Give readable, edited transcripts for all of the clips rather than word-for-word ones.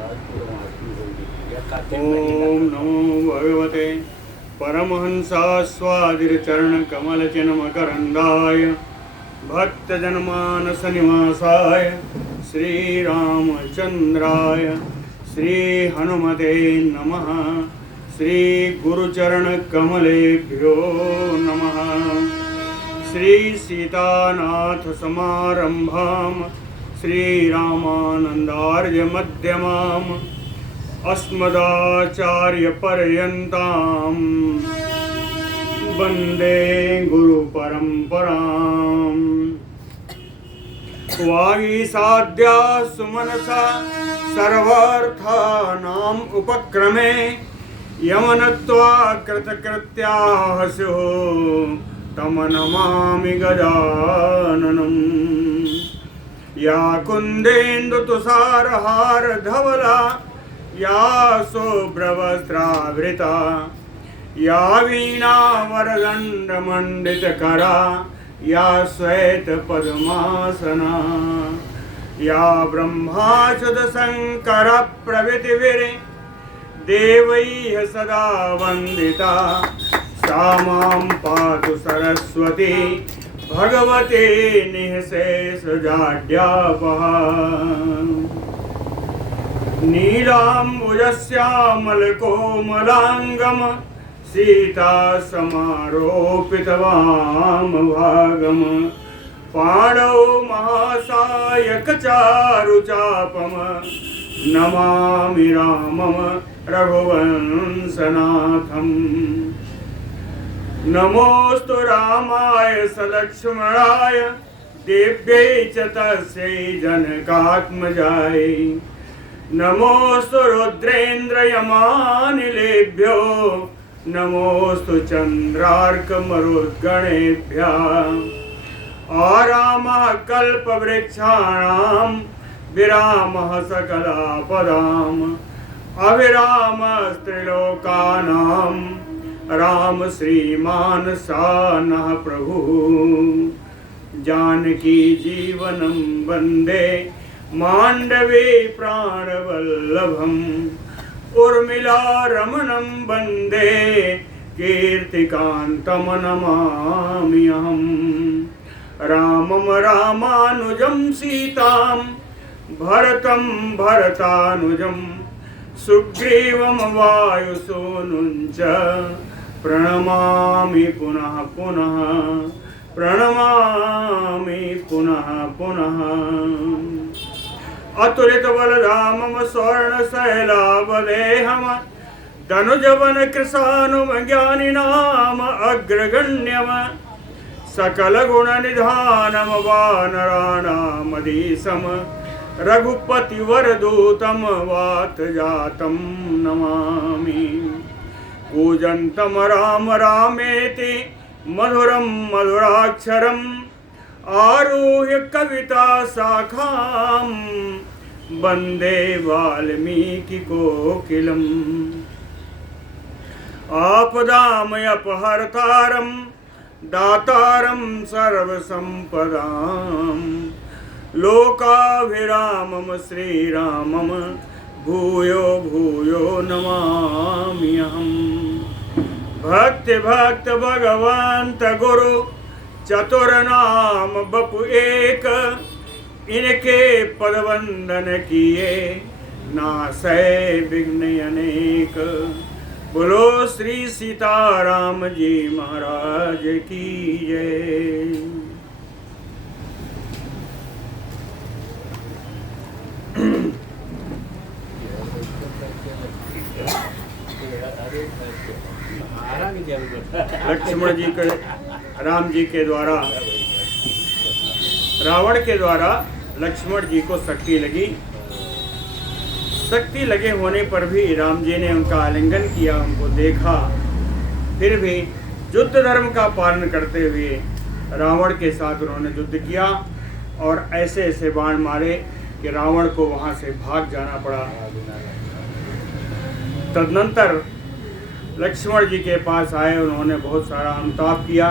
ओम नमो भगवते परमहंसास्वादिरचरणकमलचिन्मकरन्दाय भक्तजनमानसनिवासाय श्रीरामचन्द्राय श्रीहनुमते नमः। श्रीगुरुचरणकमलेभ्यो नमः। श्रीसीतानाथसमारम्भां श्रीरामानन्दार्यमध्यमाम् अस्मदाचार्यपर्यन्तां वन्दे गुरुपरम्पराम्। वागीसाद्या सुमनसा सर्वार्थानाम् उपक्रमे यमनत्वा कृतकृत्याः स्युः तं नमामि गजाननम्। या कुन्देन्दुतुषारहारधवला या शुभ्रवस्त्रावृता या वीणावरदण्डमण्डितकरा या श्वेतपद्मासना या ब्रह्माच्युतशङ्करप्रभृतिभिर्देवैः सदा वन्दिता सा मां पातु सरस्वती भगवती निःशेषजाड्यापहा। नीलाम्बुजश्यामलकोमलाङ्गं सीतासमारोपितवामभागं पाणौ महासायकचारुचापं नमामि रामं रघुवंशनाथम्। नमोऽस्तु रामाय सलक्ष्मणाय देव्यै च तस्यै जनकात्मजायै। नमोऽस्तु रुद्रेन्द्रयमानिलेभ्यो नमोऽस्तु चन्द्रार्कमरुद्गणेभ्यः। आरामः कल्पवृक्षाणां विरामः सकलापदाम् अविरामस्त्रिलोकानां राम श्रीमान सानः प्रभुः। जानकी जीवनं वन्दे मांडवे प्राणवल्लभम् उर्मिला रमणं वन्दे कीर्तिकान्तं नमामि अहम्। रामं रामानुजं सीतां भरतं भरतानुजं सुग्रीवं वायुसूनुं च प्रणमामि पुनः पुनः प्रणमामि पुनः पुनः। अतुलितबलधामं स्वर्णशैलावदेहं धनुजवन कृशानुमज्ञानिनाम अग्रगण्यं सकलगुणनिधानं वानराणामधीशं रघुपतिवरदूतं वातजातं नमामि। कूजन्तं राम रामेति मधुरं मधुराक्षरम् आरुह्य कविता शाखां वन्दे वाल्मीकिकोकिलम्। आपदामयपहर्तारं दातारं सर्वसम्पदां लोकाभिरामं श्रीरामं भूयो भूयो नमामि अहम्। भक्ति भक्त भगवंत गुरु चतुर्नाम बपु एक इनके पद वंदन किए नासै विघ्न अनेक। बोलो श्री सीताराम जी महाराज की जय। लक्ष्मण जी के राम जी के द्वारा रावण के द्वारा लक्ष्मण जी को शक्ति लगी। शक्ति लगे होने पर भी राम जी ने उनका आलिंगन किया, उनको देखा, फिर भी युद्ध धर्म का पालन करते हुए रावण के साथ उन्होंने युद्ध किया और ऐसे ऐसे बाण मारे कि रावण को वहां से भाग जाना पड़ा। तदनंतर लक्ष्मण जी के पास आए, उन्होंने बहुत सारा अनुताप किया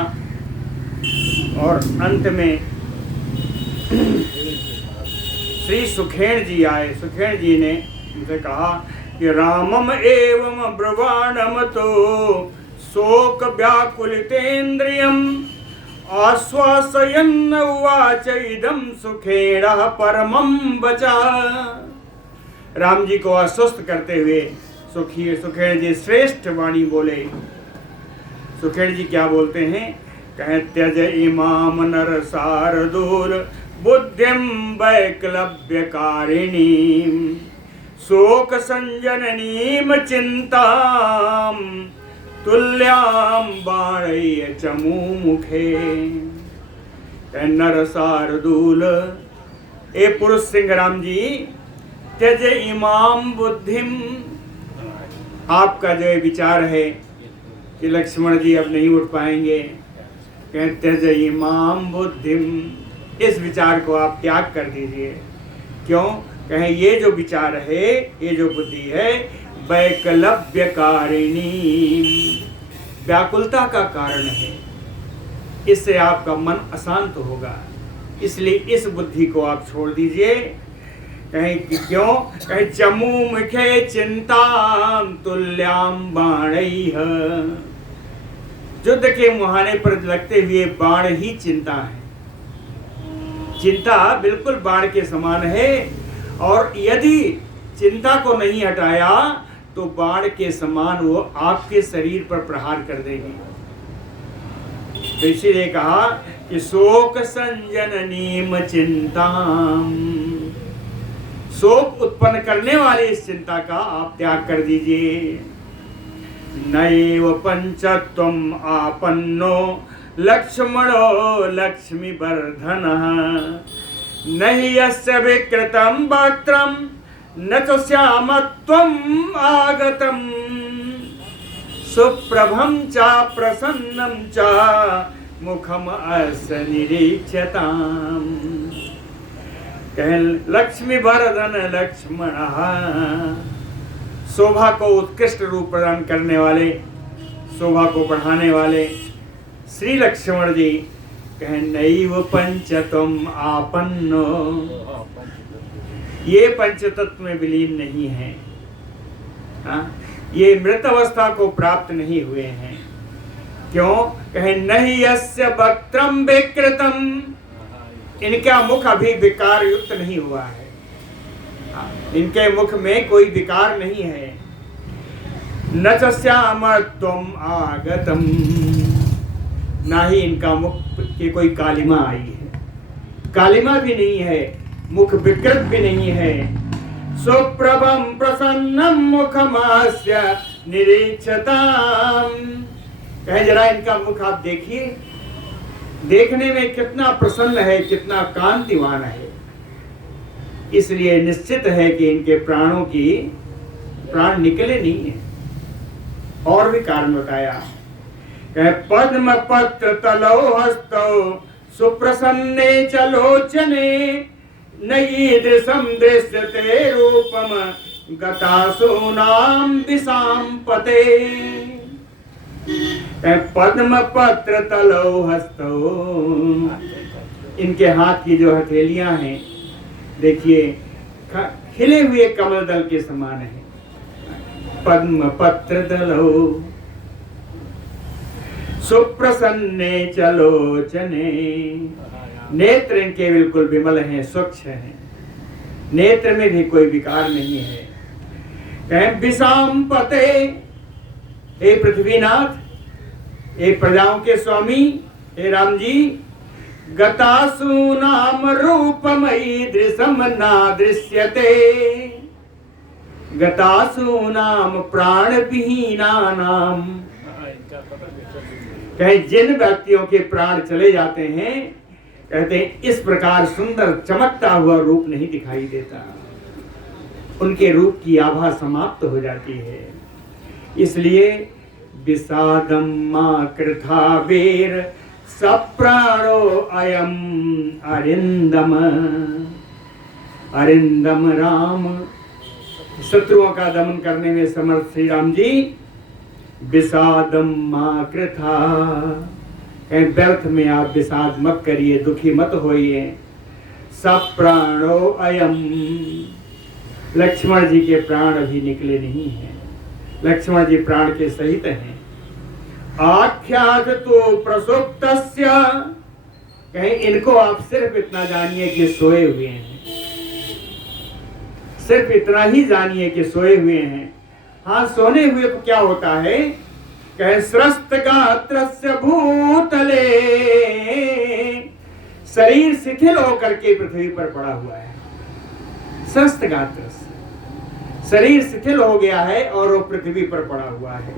और अंत में श्री सुखेण जी आए। सुखेण जी ने उनसे कहा कि रामम एवं ब्रवाणम तो शोक व्याकुलितेन्द्रियम आश्वासयन् उवाच इदं सुखेण परमं वचा। राम जी को आश्वस्त करते हुए सुखेण जी श्रेष्ठ वाणी बोले। सुखेण जी क्या बोलते हैं? कहें त्यज इमाम नर शार्दूल बुद्धिम वैक्लव्यकारिणी शोक संजननीम चिंताम तुल्याम बाणय चमू मुखे। नर शार्दूल, ए पुरुष सिंह राम जी, त्यज इमाम बुद्धिम, आपका जो विचार है कि लक्ष्मण जी अब नहीं उठ पाएंगे, कहते त्यज इमाम बुद्धिम, इस विचार को आप त्याग कर दीजिए। क्यों? कहें ये जो विचार है, ये जो बुद्धि है, वैकलव्यकारिणी, व्याकुलता का कारण है, इससे आपका मन अशांत होगा, इसलिए इस बुद्धि को आप छोड़ दीजिए। कहें कि क्यों? कहें चमू मुखे चिंताम तुल्याम बाणैः, युद्ध के मुहाने पर लगते हुए बाण ही चिंता है। चिंता बिल्कुल बाण के समान है, और यदि चिंता को नहीं हटाया तो बाण के समान वो आपके शरीर पर प्रहार कर देगी। तो इसीलिए कहा कि शोक संजननीम चिंताम, शोक उत्पन्न करने वाली इस चिंता का आप त्याग कर दीजिए। नैव पंचत्वम आपन्नो लक्ष्मणो लक्ष्मी वर्धनः नहि यस्य विकृतं वक्त्रं न च श्यामत्वम् आगतम् सुप्रभं च प्रसन्नं च मुखम अस्य निरीक्षताम्। लक्ष्मी वर्धन लक्ष्मण, शोभा को उत्कृष्ट रूप प्रदान करने वाले, शोभा को बढ़ाने वाले श्री लक्ष्मण जी कहें नैव पंचतम आपन्नो, ये पंचतत्व में विलीन नहीं है, ये मृत अवस्था को प्राप्त नहीं हुए हैं। क्यों? कहें नहीं यस्य वक्त्रम विकृतम, इनका मुख अभी विकार युक्त नहीं हुआ है, इनके मुख में कोई विकार नहीं है। न च श्यामत्वम् आगतम, ना ही इनका मुख की कोई कालिमा आई है, कालिमा भी नहीं है, मुख विकृत भी नहीं है। सुप्रभम प्रसन्नम मुखमास्य निरीक्षताम, कहे जरा इनका मुख आप देखिए, देखने में कितना प्रसन्न है, कितना कांतिवान है। इसलिए निश्चित है कि इनके प्राणों की प्राण निकले नहीं है। और भी कारण बताया, पद्म पत्र तलौ हस्तौ सुप्रसन्ने चलोचने नयीदृशं दृश्यते रूपम गतासूनां दिशां पते। पद्म पत्र तलौ हस्तौ, इनके हाथ की जो हथेलियां हैं देखिए खिले हुए कमल दल के समान है। पद्म पत्र तलौ सुप्रसन्ने चलोचने, नेत्र इनके बिल्कुल विमल हैं, स्वच्छ हैं, नेत्र में भी कोई विकार नहीं है। कहें विषाम पते, हे पृथ्वीनाथ, हे प्रजाओं के स्वामी, हे राम जी, गतासु नाम रूपमयी दृशम ना दृश्यते। गतासु नाम प्राण विहीना नाम, कहे जिन व्यक्तियों के प्राण चले जाते हैं, कहते हैं इस प्रकार सुंदर चमकता हुआ रूप नहीं दिखाई देता, उनके रूप की आभा समाप्त हो जाती है। इसलिए विषादम मां कृथा वीर सप्राणो अयम अरिंदम, अरिंदम राम, शत्रुओं का दमन करने में समर्थ श्री राम जी, विषादम मां कृथा, व्यर्थ में आप विषाद मत करिए, दुखी मत होइए। सप्राणो अयम, लक्ष्मण जी के प्राण अभी निकले नहीं हैं, लक्ष्मण जी प्राण के सहित हैं। आख्यात तो प्रसुप्तस्य, कहीं इनको आप सिर्फ इतना जानिए कि सोए हुए हैं, सिर्फ इतना ही जानिए कि सोए हुए हैं। हाँ, सोने हुए को क्या होता है, कहे स्रस्त गात्रस्य भूतले, शरीर शिथिल होकर के पृथ्वी पर पड़ा हुआ है। स्रस्त गात्र, शरीर शिथिल हो गया है और वो पृथ्वी पर पड़ा हुआ है।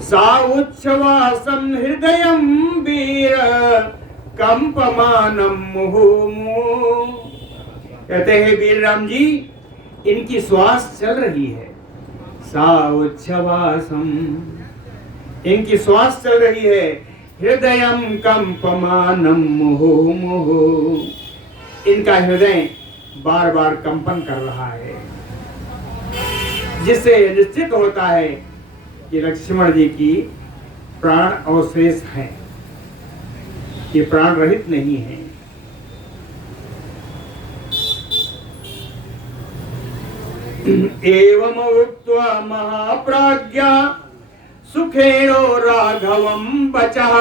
सा उच्छ्वासं हृदयं वीर कंपमानं मुहुर्मुहुः, कहते हैं वीर राम जी इनकी श्वास चल रही है। सा उच्छ्वासं, इनकी श्वास चल रही है। हृदयं कंपमानं मुहुर्मुहुः, इनका हृदय बार बार कंपन कर रहा है, जिससे निश्चित होता है कि लक्ष्मण जी की प्राण अवशेष हैं, ये प्राण रहित नहीं है। एवं उक्त्वा महाप्राज्ञा सुखेनो राघवं वचः,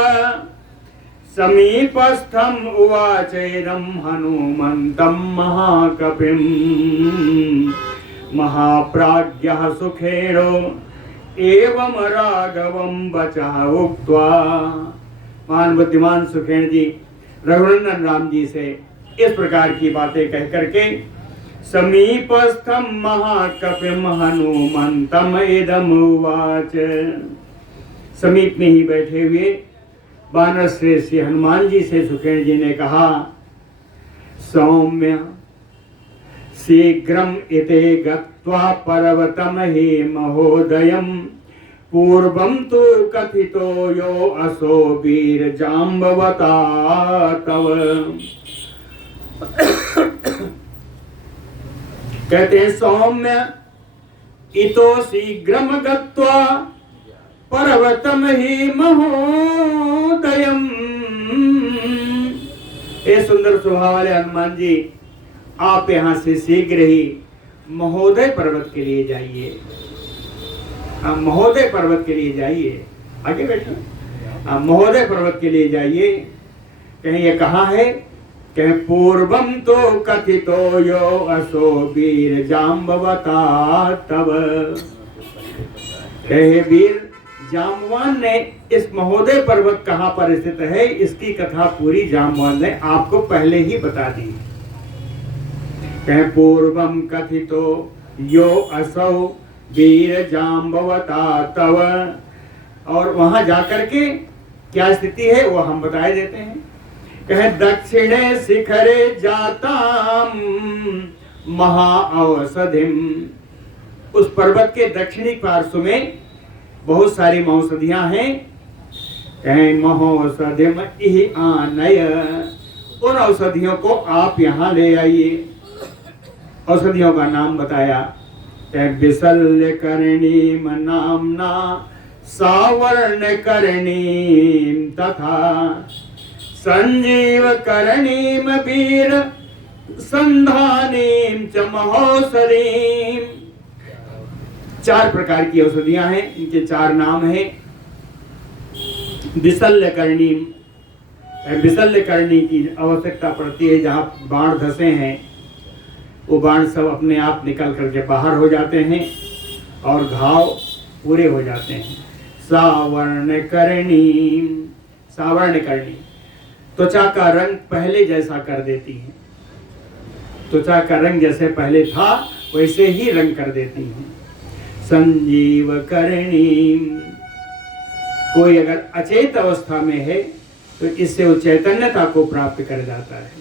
समीपस्थम उवाचेदं हनुमन्तं महाकपिम्। महाप्राज्ञः सुखेनो एवं राघवं वचः उक्त्वा, महान बुद्धिमान सुखेन जी रघुनंदन राम जी से इस प्रकार की बातें कह करके समीपस्थम महाकपिम हनुमंतम इदम उवाच, समीप में ही बैठे हुए वानर श्रेष्ठ हनुमान जी से सुखेन जी ने कहा, सौम्य शीघ्रम इते गत्वा पर्वतम हे महोदयम, पूर्वं तु कथितो यो असो वीर जाम्बवता तव। कहते हैं सौम्य इतो शीघ्रम गत्वा पर्वतम ही महोदयम, हे सुंदर स्वभाव वाले हनुमान जी आप यहाँ से शीघ्र ही महोदय पर्वत के लिए जाइए। महोदय पर्वत के लिए जाइए, आगे बैठिए, महोदय पर्वत के लिए जाइए। कहीं ये कहाँ है, कहीं पूर्वम तो कथितो यो असो वीर जाम्बवता तव, कहे वीर जाम्बवान ने इस महोदय पर्वत कहाँ पर स्थित है, इसकी कथा पूरी जाम्बवान ने आपको पहले ही बता दी। कहे पूर्वम कथितो यो असौ वीर जाम्बवता तव, और वहां जाकर के क्या स्थिति है वो हम बताए देते हैं। कहे दक्षिणे शिखरे जाताम महाऔषधिम, उस पर्वत के दक्षिणी पार्श्व में बहुत सारी औषधियां हैं। कहे महौषधिम इह आनय, उन औषधियों को आप यहाँ ले आइए। औषधियों का नाम बताया, विशल्य कर्णीम नामना सावर्ण कर्णीम तथा संजीव कर्णीम वीर संधानीम च महोषधीम। 4 प्रकार की औषधियां हैं, इनके 4 नाम हैं। विशल्य कर्णीम, विशल्य कर्णी की आवश्यकता पड़ती है, जहाँ बाण धसे हैं वो बाण सब अपने आप निकल करके बाहर हो जाते हैं और घाव पूरे हो जाते हैं। सावर्ण कर्णी, सावर्ण कर्णी त्वचा का रंग पहले जैसा कर देती है, त्वचा का रंग जैसे पहले था वैसे ही रंग कर देती हैं। संजीव कर्णी, कोई अगर अचेत अवस्था में है तो इससे वो चैतन्यता को प्राप्त कर जाता है।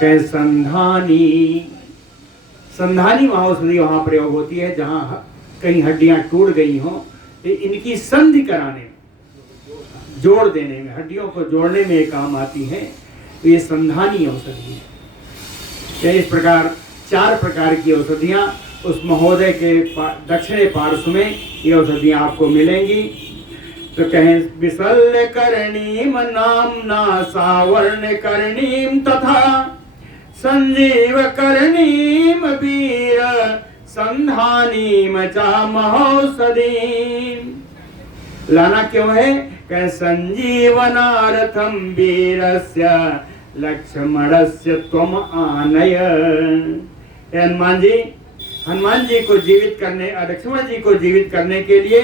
कहीं संधानी, संधानी औषधि वहाँ प्रयोग होती है जहाँ कहीं हड्डियाँ टूट गई हों तो इनकी संधि कराने में, जोड़ देने में, हड्डियों को जोड़ने में काम आती है, तो ये संधानी औषधि है। क्या इस प्रकार 4 प्रकार की औषधियाँ उस महोदय के दक्षिणी पार्श्व में ये औषधियाँ आपको मिलेंगी। तो कहें विशल्य कर्णीम नामना सावर्ण कर्णीम तथा संजीव करणीम वीर संधानीम चा महौषधीम। लाना क्यों है? कह संजीवनार्थम वीरस्य लक्ष्मणस्य त्वम आनय। हनुमान जी को जीवित करने, लक्ष्मण जी को जीवित करने के लिए,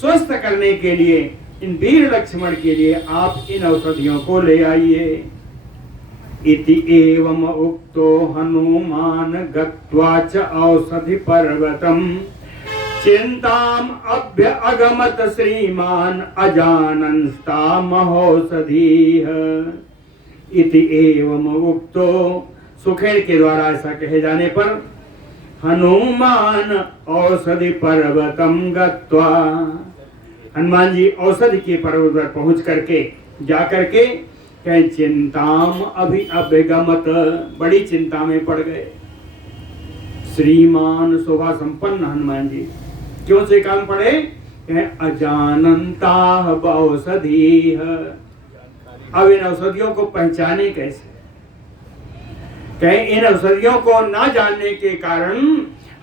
स्वस्थ करने के लिए, इन वीर लक्ष्मण के लिए आप इन औषधियों को ले आइए। इति एवं उक्तो हनुमान गत्वा च औषधि पर्वतम चिंताम अभ्य अगमत श्रीमान अजानन्ता महौषधीः। इति एवं उक्तो, सुखेन के द्वारा ऐसा कहे जाने पर हनुमान औषधि पर्वतम गत्वा, हनुमान जी औषधि के पर्वत पर पहुंच करके, जा करके कहीं चिंताम अभिगमत, बड़ी चिंता में पड़ गए। श्रीमान शोभा संपन्न हनुमान जी क्यों से काम पड़े? अजानन्ता औषधि। अब इन औषधियों को पहचाने कैसे? कहीं इन औषधियों को ना जानने के कारण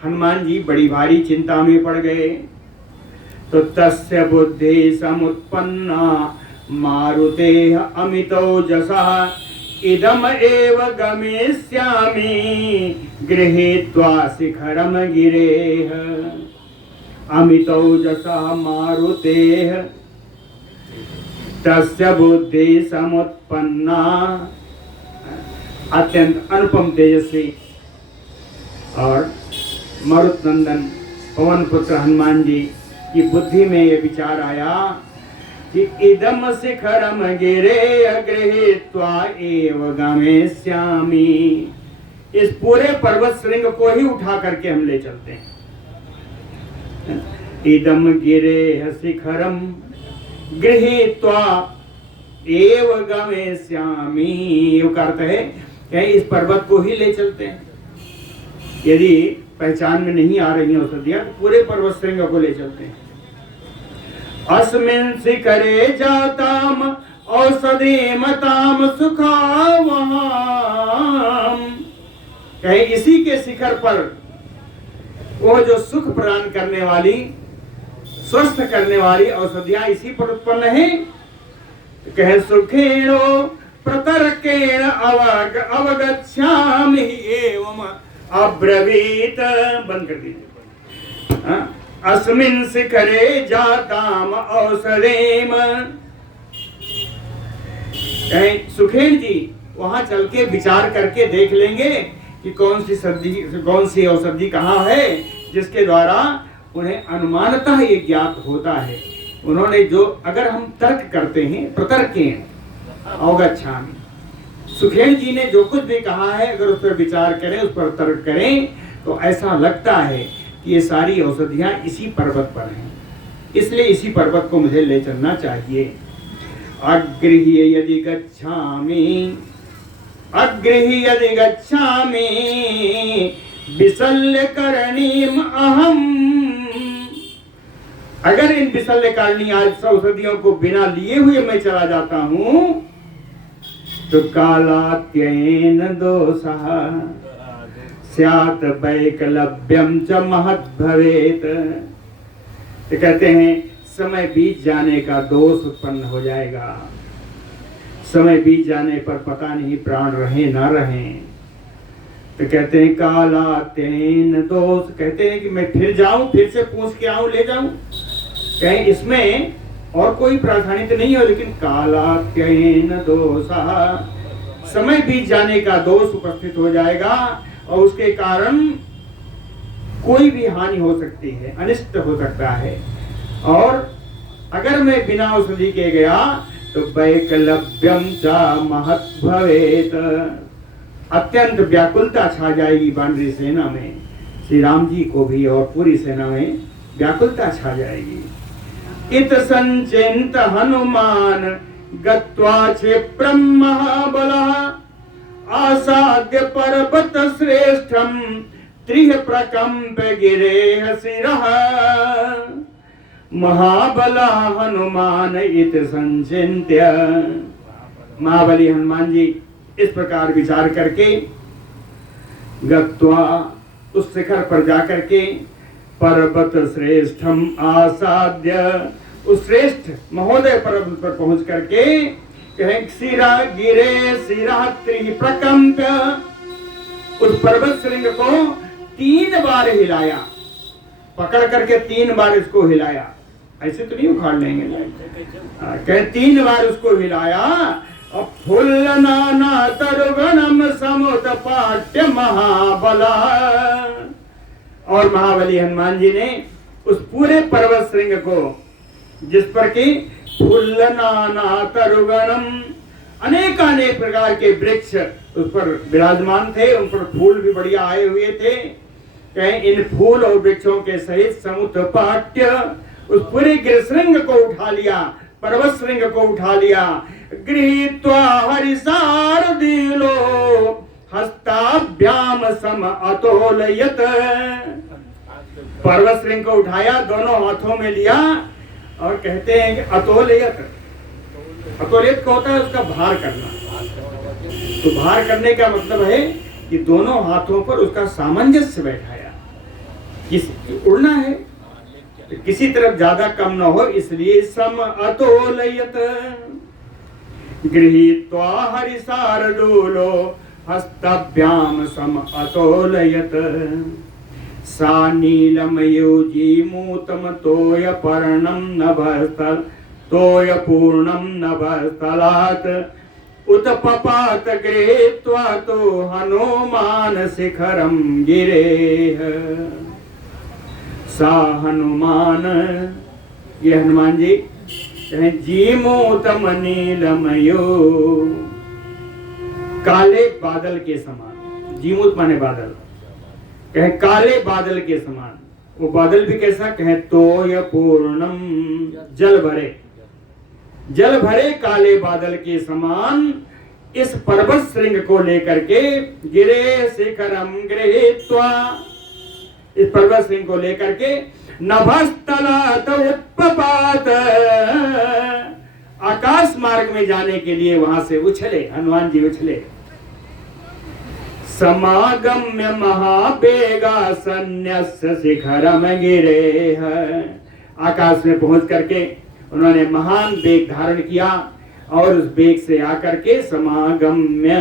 हनुमान जी बड़ी भारी चिंता में पड़ गए। तो तस्य बुद्धि समुत्पन्ना मारुतेः अमितौजसा इदम एव गमिष्यामि गृहीत्वा शिखरम गिरेः। अमितौजसा मारुतेः तस्य बुद्धि समुत्पन्ना, अत्यंत अनुपम तेजस्वी और मरुतनंदन पवन पुत्र हनुमान जी की बुद्धि में ये विचार आया कि इदम शिखरम गिरे गृहीत्वा एव गमिष्यामि। इस पूरे पर्वत श्रृंग को ही उठा करके हम ले चलते हैं। इदम गिरे शिखरम गृहीत्वा एव गमिष्यामि, ये अर्थ है कि इस पर्वत को ही ले चलते हैं। यदि पहचान में नहीं आ रही औषधियां तो पूरे पर्वत श्रृंग को ले चलते हैं। अस्मिन् शिखरे जाताम औषधि मताम सुखावहाम, कहे इसी के शिखर पर वो जो सुख प्रदान करने वाली, स्वस्थ करने वाली औषधियां इसी पर उत्पन्न है। तो कहे सुखेणो प्रतर्केण अवगच्छामि एवं अब्रवीत। बंद कर दीजिए। अस्मिन् शिखरे जाताम औषधीम, सुखेन जी वहां चल के विचार करके देख लेंगे कि कौन सी औषधि कहाँ है, जिसके द्वारा उन्हें अनुमानतः ये ज्ञात होता है। उन्होंने जो, अगर हम तर्क करते हैं, प्रतर्केण अवगच्छामि, सुखेन जी ने जो कुछ भी कहा है अगर उस पर विचार करें, उस पर तर्क करें, तो ऐसा लगता है कि ये सारी औषधियां इसी पर्वत पर हैं, इसलिए इसी पर्वत को मुझे ले चलना चाहिए। अग्रह्य यदि गच्छामि, अग्रह्य यदि गच्छामि विशल्य करणीम अहम, अगर इन विशल्य करणी औषधियों को बिना लिए हुए मैं चला जाता हूं तो कालात्ययेन दोषः स्यात् वैकलव्यम च महत् भवेत्। तो कहते हैं समय बीत जाने का दोष उत्पन्न हो जाएगा। समय बीत जाने पर पता नहीं प्राण रहे ना रहे। तो कहते हैं कालात्ययेन दोष, कहते हैं कि मैं फिर जाऊं, फिर से पूछ के आऊं, ले जाऊं। कहीं इसमें और कोई प्रावधानी तो नहीं हो, लेकिन कालात्ययेन दोषः, समय बीत जाने का दोष उपस्थित हो जाएगा और उसके कारण कोई भी हानि हो सकती है, अनिष्ट हो सकता है। और अगर मैं बिना औषधि के गया तो वैकलव्यम च महत् भवेत्, अत्यंत व्याकुलता छा जाएगी वानरी सेना में, श्री राम जी को भी और पूरी सेना में व्याकुलता छा जाएगी। इत संचिंत हनुमान गत्वा क्षिप्रम महाबलः आसाद्य पर्वत श्रेष्ठम त्रिह प्रकंप गिरेह शिरः। महाबला हनुमान इत संचिन्त्य, महाबली हनुमान जी इस प्रकार विचार करके गत्वा उस शिखर पर जाकर के पर्वत श्रेष्ठम आसाद्य, उस श्रेष्ठ महोदय पर्वत पर पहुंच करके कहें शिरा गिरे शिरा त्रिप्रकंप्य, उस पर्वत श्रृंग को 3 बार हिलाया, पकड़ करके 3 बार इसको हिलाया, ऐसे तो नहीं उखाड़ लेंगे, कहे 3 बार उसको हिलाया। और फुल्लनाना तरुगणम समुत्पाट्य महाबला, और महाबली हनुमान जी ने उस पूरे पर्वत श्रृंग को, जिस पर कि फुल्लनाना तरुगणम, अनेकानेक प्रकार के वृक्ष उस पर विराजमान थे, उन पर फूल भी बढ़िया आए हुए थे, कहें इन फूल और वृक्षों के सहित समुत्पाट्य, उस पूरे गिरश्रृंग को उठा लिया, पर्वत श्रृंग को उठा लिया। गृहीत्वा हरिशार्दूलो हस्ताभ्याम सम अतोलयत, पर्वत श्रृंग को उठाया, दोनों हाथों में लिया, और कहते हैं कि अतोलयत, अतोलयत को होता है उसका भार करना, तो भार करने का मतलब है कि दोनों हाथों पर उसका सामंजस्य बैठाया, उड़ना है तो किसी तरफ ज्यादा कम न हो, इसलिए सम अतोलयत। गृहीत्वा हरिशार्दूलो हस्ताभ्याम सम अतोलयत, सा नीलमयोजी मूतम तोय पर्णम नभस्थल तोय पूर्णम नभस्थलात् उत्पपात गृहीत्वा तो हनुमान शिखरम गिरेह। सा हनुमान, ये हनुमान जी कहें जीमूतम नीलमयो, काले बादल के समान, जीमूत माने बादल, कहे काले बादल के समान, वो बादल भी कैसा, कहे तोय पूर्णम, जल भरे, जल भरे काले बादल के समान इस पर्वत श्रृंग को लेकर के गिरे शिखरम गृहीत्वा, इस पर्वत श्रृंग को लेकर के नभस्तलात् उत्पपात, आकाश मार्ग में जाने के लिए वहां से उछले, हनुमान जी उछले। समागम्य महावेगा सन्यस्य शिखरम गिरेह, आकाश में पहुंच करके उन्होंने महान वेग धारण किया, और उस वेग से आकर के समागम्य,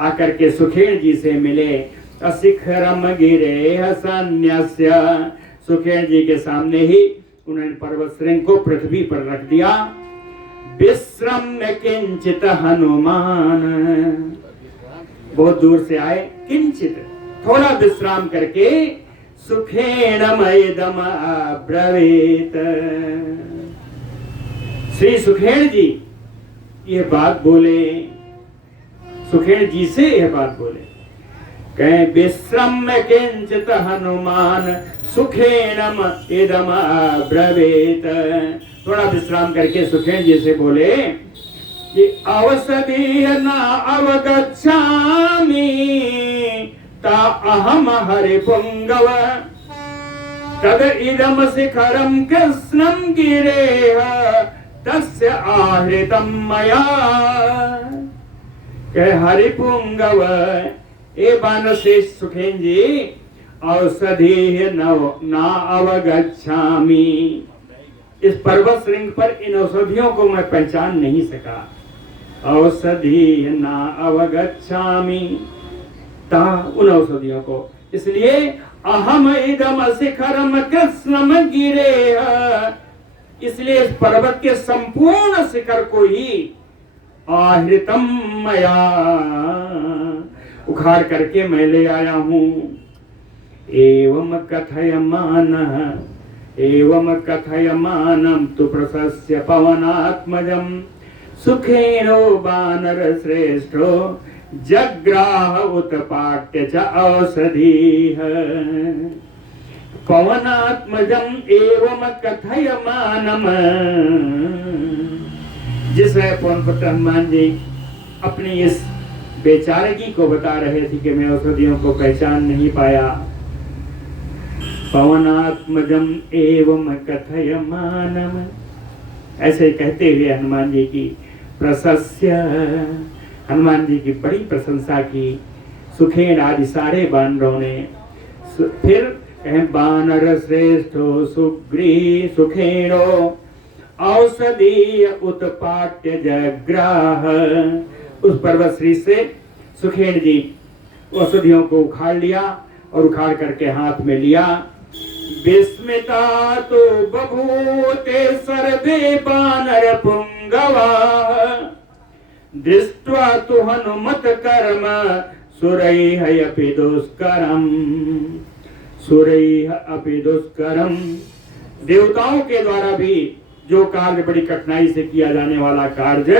आकर के सुखेण जी से मिले। शिखरम गिरेह सन्यस्य, सुखेण जी के सामने ही उन्होंने पर्वत श्रृंग को पृथ्वी पर रख दिया। विश्रम्य किंचित हनुमान, बहुत दूर से आए, किंचित थोड़ा विश्राम करके सुखेणमयदम अब्रवीत, श्री सुखेण जी यह बात बोले, सुखेण जी से यह बात बोले, कहें विश्रम्य किंचित हनुमान सुखेणम इदम अब्रवीत, थोड़ा विश्राम करके सुखेण जी से बोले कि अवसदीय न अवगच्छामि ता अहम हरिपुंगव तद इदम शिखरम कृष्णम गिरेह तस्य आहृतम मया। कह हरिपुंगव, ए बानश्रेष्ठ सुखेन जी, औषधि न अवगच्छामि, इस पर्वत श्रृंग पर इन औषधियों को मैं पहचान नहीं सका। औषधि न अवगच्छामि, ता उन औषधियों को, इसलिए अहम इदम शिखरम कृष्णम गिरेह, इसलिए इस पर्वत के संपूर्ण शिखर को ही आहृतम मया, उखाड़ करके मैं ले आया हूं। एवं कथयमानं तु प्रशस्य पवनात्मजं सुखेनो वानर श्रेष्ठो जग्राह उत्पाट्य च औषधीः। पवनात्मजं एवं कथयमानं, जिस पवन पुत्र हनुमान जी अपनी इस बेचारगी को बता रहे थे कि मैं औषधियों को पहचान नहीं पाया। पवनात्मजम एवं कथयमानम, ऐसे कहते हुए हनुमान जी की प्रशस्य, हनुमान जी की बड़ी प्रशंसा की। सुखेन आदि सारे बानरों ने फिर कहें बानर श्रेष्ठो सुग्री सुखेनो औषधि उत्पाट्य जग्राह। उस पर्वत श्री से सुखेन जी औषधियों को उखाड़ लिया और उखाड़ करके हाथ में लिया। विस्मिता तो बभूते सर्वे बानर पुंगवा दृष्ट्वा तु हनुमत कर्म सुरैः अपि दुष्करम सुरैः अपि दुष्करम। देवताओं के द्वारा भी जो कार्य बड़ी कठिनाई से किया जाने वाला कार्य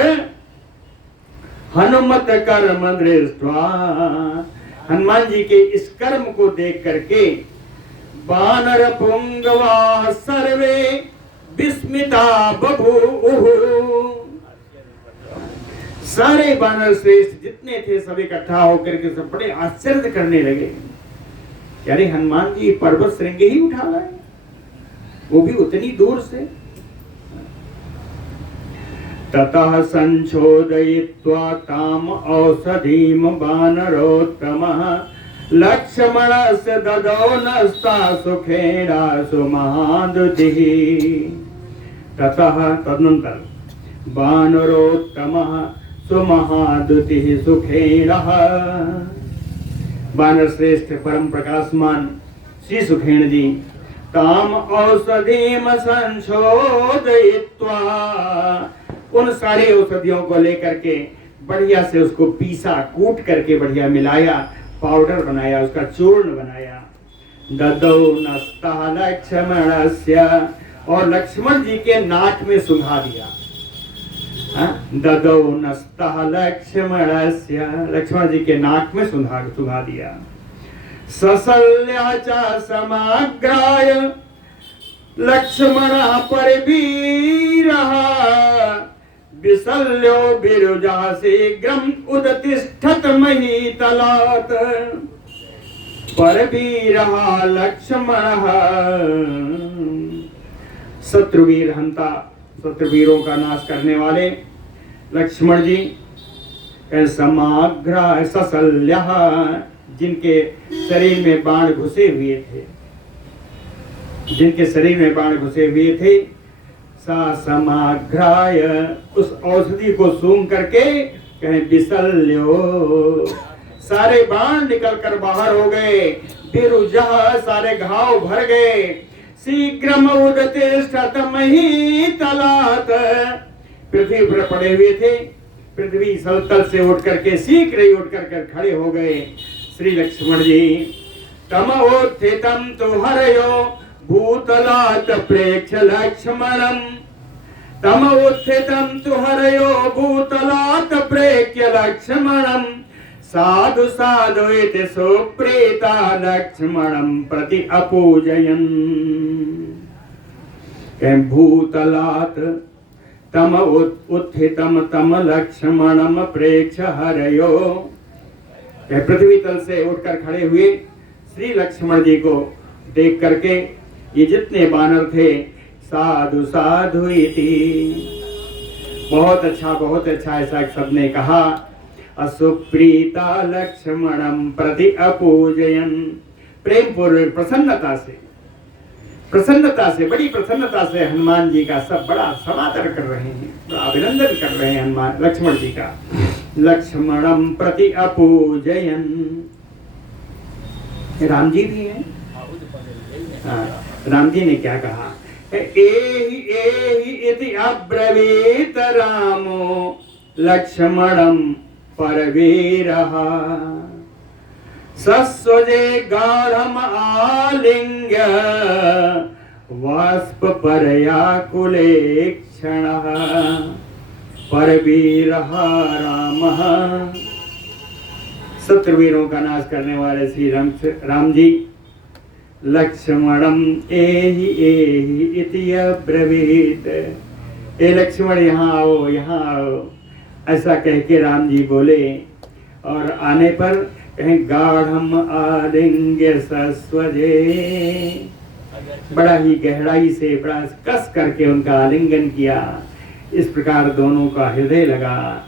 हनुमत कर्म दृष्ट्वा, हनुमान जी के इस कर्म को देख करके बानर पुंगवा सर्वे विस्मिता बभूवुः, सारे बानर श्रेष्ठ जितने थे सब इकट्ठा होकर के सब बड़े आश्चर्य करने लगे। अरे हनुमान जी पर्वत श्रृंग ही उठा लाए, वो भी उतनी दूर से। ततः संशोधयित्वा ताम औषधीम बानरोत्तमः लक्ष्मणस्य ददौ नस्ता सुखेना सुमहादुतिः। ततः तदनंतर बानरोत्तमः सुमहादुतिः सुखेनः, बानर श्रेष्ठ परम प्रकाशमान श्री सुखेन जी ताम औषधीम संशोधयित्वा, उन सारी औषधियों को लेकर के बढ़िया से उसको पीसा, कूट करके बढ़िया मिलाया, पाउडर बनाया, उसका चूर्ण बनाया। ददौ नस्तः लक्ष्मणस्य, और लक्ष्मण जी के नाक में सुंघा दिया। ददौ नस्तः लक्ष्मणस्य, लक्ष्मण जी के नाक में सुंघा दिया। ससल्या च समाग्राय लक्ष्मणः परवीरः विशल्यो बिरुजा शीघ्रम् उदतिष्ठत् महीतलात्। परवीरः लक्ष्मणः, शत्रुवीर हंता, शत्रुवीरों का नाश करने वाले लक्ष्मण जी समाग्र सशल्यः, जिनके शरीर में बाण घुसे हुए थे, जिनके शरीर में बाण घुसे हुए थे, सा समाग्राय, उस औषधि को सूंघ करके कहें विशल्यो, सारे बाण निकल कर बाहर हो गए। बिरुजः, सारे घाव भर गए। शीघ्रम उदतिष्ठत् महीतलात्, पृथ्वी पर पड़े हुए थे, पृथ्वी सलतल से उठ करके शीघ्र ही उठ कर खड़े हो गए श्री लक्ष्मण जी। तमोत्थितं तु हरयो भूतलात् प्रेक्ष्य लक्ष्मणम्, तमोत्थितं तु हरयो भूतलात् प्रेक्ष्य लक्ष्मणम्, साधु साधु इति सुप्रीता लक्ष्मणं प्रति अपूजयन्। भूतलात् तम उत्थितं तम लक्ष्मणं प्रेक्ष्य हरयो, पृथ्वी तल से उठकर खड़े हुए श्री लक्ष्मण जी को देख करके ये जितने बानर थे साधु साधु इति, बहुत अच्छा ऐसा सबने कहा। असुप्रीता लक्ष्मणं प्रति अपूजयन्, प्रेम पूर्वक प्रसन्नता से बड़ी प्रसन्नता से हनुमान जी का सब बड़ा समादर कर रहे हैं, बड़ा अभिनंदन कर रहे हैं हनुमान लक्ष्मण जी का। लक्ष्मणं प्रति अपूजयन्, राम जी भी हैं। राम जी ने क्या कहा? एहि एहि इति अब्रवीत रामो लक्ष्मणं परवीरः, सस्वजे गाढ़म् आलिंग्य वाष्प परयाकुले क्षणः, परवीरः रामः। शत्रुवीरों का नाश करने वाले श्री राम जी लक्ष्मणम एहि एहि इति अब्रवीत, ए लक्ष्मण यहाँ आओ, यहाँ आओ, ऐसा कह के राम जी बोले। और आने पर कहें गाढ़म आलिंग्य सस्वजे, बड़ा ही गहराई से बड़ा कस करके उनका आलिंगन किया। इस प्रकार दोनों का हृदय लगा।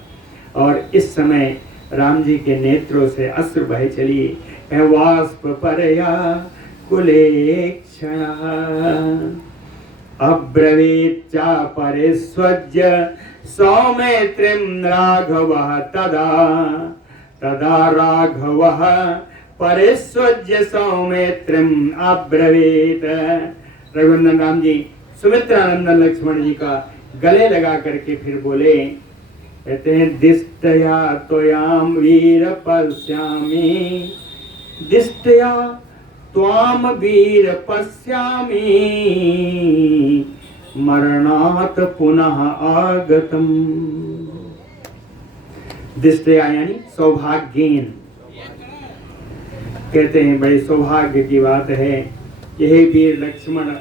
और इस समय राम जी के नेत्रों से अश्रु बह चली। वाष्प परया कुलेक्षण अब्रवीत चा परिस्वज्य सौमित्रिं राघवः तदा तदा राघवः परिस्वज्य सौमित्रिं अब्रवीत। रघुनंदन राम जी सुमित्रानंदन लक्ष्मण जी का गले लगा करके फिर बोले, कहते हैं दिष्टया त्वयाम वीर पश्यामि, दिष्टया त्वाम वीर पश्यामि, मरणात् पुनः आगतम। दिष्टया यानी सौभाग्येन, कहते हैं बड़े सौभाग्य की बात है कि हे वीर लक्ष्मण,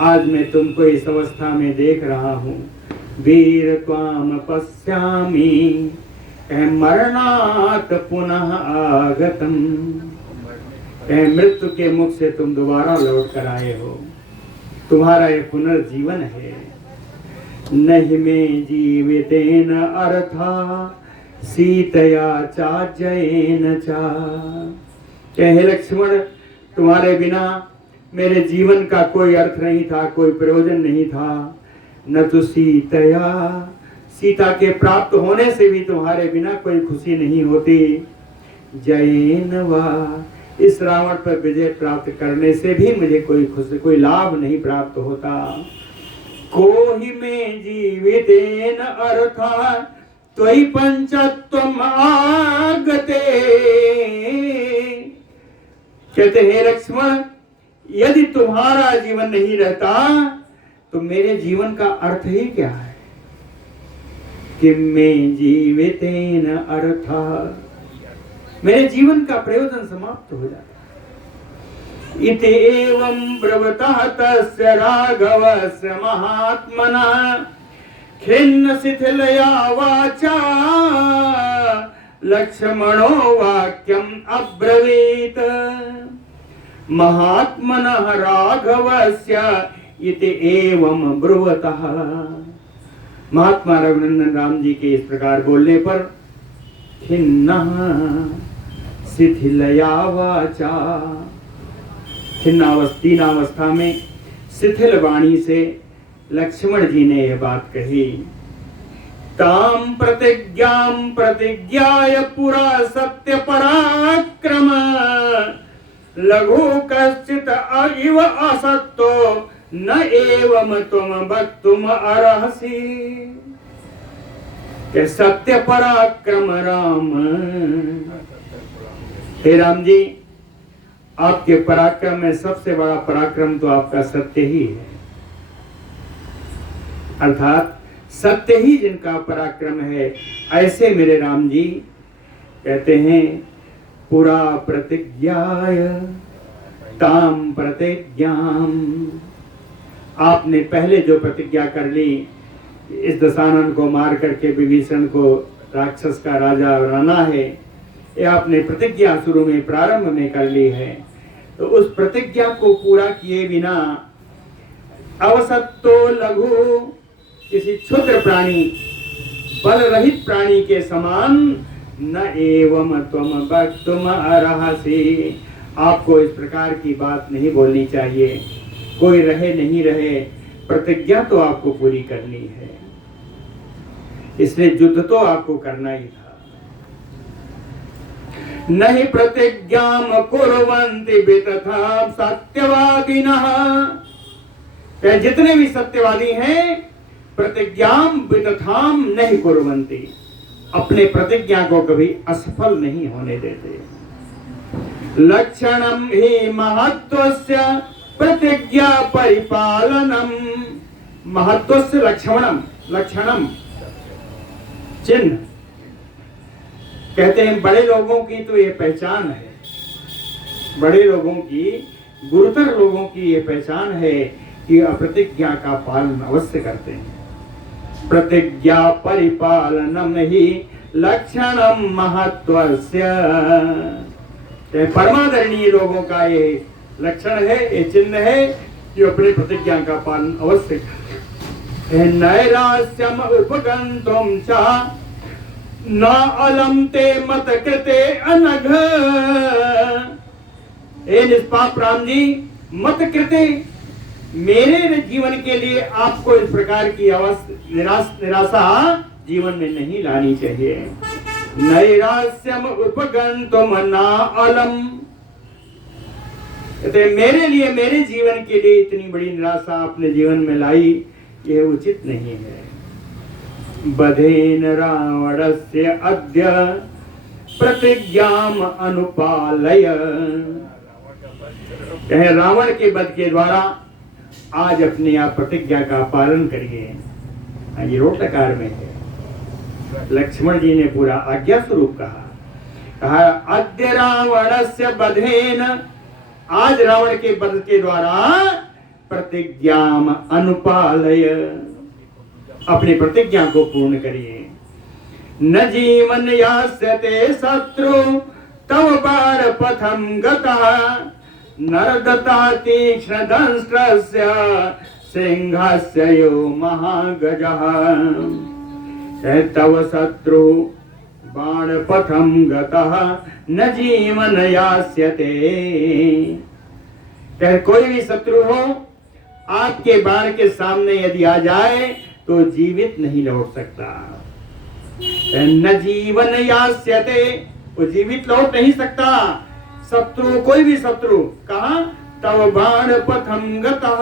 आज मैं तुमको इस अवस्था में देख रहा हूँ। वीर त्वाम पश्यामि, मरणात् पुनः आगतम, मृत्यु के मुख से तुम दोबारा लौट कर आए हो, तुम्हारा ये पुनर्जीवन है। नहीं में जीवितेन अर्था सीतया चाजयेन चा। हे लक्ष्मण, तुम्हारे बिना मेरे जीवन का कोई अर्थ नहीं था, कोई प्रयोजन नहीं था। न तो सीतया, सीता के प्राप्त होने से भी तुम्हारे बिना कोई खुशी नहीं होती। जयेन वा, इस रावण पर विजय प्राप्त करने से भी मुझे कोई खुशी, कोई लाभ नहीं प्राप्त होता। कोहि में जीवितेन अर्था त्वयि पंचत्वम आगते। कहते हैं लक्ष्मण, यदि तुम्हारा जीवन नहीं रहता तो मेरे जीवन का अर्थ ही क्या है? कि मैं जीवितेन अर्था, मेरे जीवन का प्रयोजन समाप्त हो जाता। इति एवं ब्रवतः तस्य राघवस्य महात्मनः खिन्न शिथिलया वाचा लक्ष्मणो वाक्यम अब्रवीत। महात्मनः राघवस्य इति एवं ब्रुवतः। महात्मा रघुनंदन राम जी के इस प्रकार बोलने पर खिन्नः शिथिलया वाचा, खिन्नावस्था में शिथिल वाणी से लक्ष्मण जी ने यह बात कही। ताम प्रतिज्ञाम प्रतिज्ञाय पुरा सत्य पराक्रम लघु कश्चित इव असत्तो न एवं तुम वक्तुम अर्हसि। के सत्य पराक्रम राम, हे राम जी, आपके पराक्रम में सबसे बड़ा पराक्रम तो आपका सत्य ही है। अर्थात सत्य ही जिनका पराक्रम है, ऐसे मेरे राम जी कहते हैं पुरा प्रतिज्ञाय ताम प्रतिज्ञाम। आपने पहले जो प्रतिज्ञा कर ली, इस दशानन को मार करके विभीषण को राक्षस का राजा बनाना है, ये आपने प्रतिज्ञा शुरू में प्रारंभ में कर ली है। तो उस प्रतिज्ञा को पूरा किए बिना अवसत्तो लघु, किसी क्षुद्र प्राणी, बल रहित प्राणी के समान न एवं तुम वक्तुम अर्हसि। आपको इस प्रकार की बात नहीं बोलनी चाहिए। कोई रहे नहीं रहे, प्रतिज्ञा तो आपको पूरी करनी है, इसलिए युद्ध तो आपको करना ही था। नहीं प्रतिज्ञाम कुर्वन्ति वितथाम सत्यवादिनः। जितने भी सत्यवादी हैं प्रतिज्ञाम वितथाम नहीं कुर्वन्ति, अपने प्रतिज्ञा को कभी असफल नहीं होने देते। लक्षणम ही महत्वस्य प्रतिज्ञा परिपालनम। महत्वस्य लक्षणम, लक्षणम चिन्ह, कहते हैं बड़े लोगों की तो ये पहचान है, बड़े लोगों की, गुरुतर लोगों की ये पहचान है कि प्रतिज्ञा का पालन अवश्य करते हैं। प्रतिज्ञा परिपालनम ही लक्षणम महत्वस्य। परमादरणीय लोगों का ये लक्षण है, ये चिन्ह है कि अपने प्रतिज्ञा का पालन अवश्य करते हैं। नैराश्यम उपगंतुम च न अलम ते मत कृते अनघ। हे निष्पाप राम जी, मत कृते, मेरे जीवन के लिए आपको इस प्रकार की निराशा जीवन में नहीं लानी चाहिए। नैराश्यम उपगंतुम न अलम, कहते मेरे लिए, मेरे जीवन के लिए इतनी बड़ी निराशा आपने जीवन में लाई, यह उचित नहीं है। बधेन रावणस्य अद्य प्रतिज्ञाम अनुपालय, कहे रावण के वध के द्वारा आज अपने आप प्रतिज्ञा का पालन करिए। ये रोटकार में है। लक्ष्मण जी ने पूरा आज्ञा स्वरूप कहा अद्य रावणस्य बधेन, आज रावण के वध के द्वारा प्रतिज्ञाम अनुपालय, अपनी प्रतिज्ञा को पूर्ण करिए। न जीवन यास्यते शत्रु तव बार पथम गतः, नरदता तीक्ष्ण दंष्ट्रस्य सिंहस्य यो महागजः। तव शत्रु बाण पथम गतः न जीवन यास्यते, कोई भी शत्रु हो आपके बाण के सामने यदि आ जाए तो जीवित नहीं लौट सकता। न जीवन यास्यते, वो जीवित लौट नहीं सकता। शत्रु, कोई भी शत्रु, कहा तव बाण पथम गतः,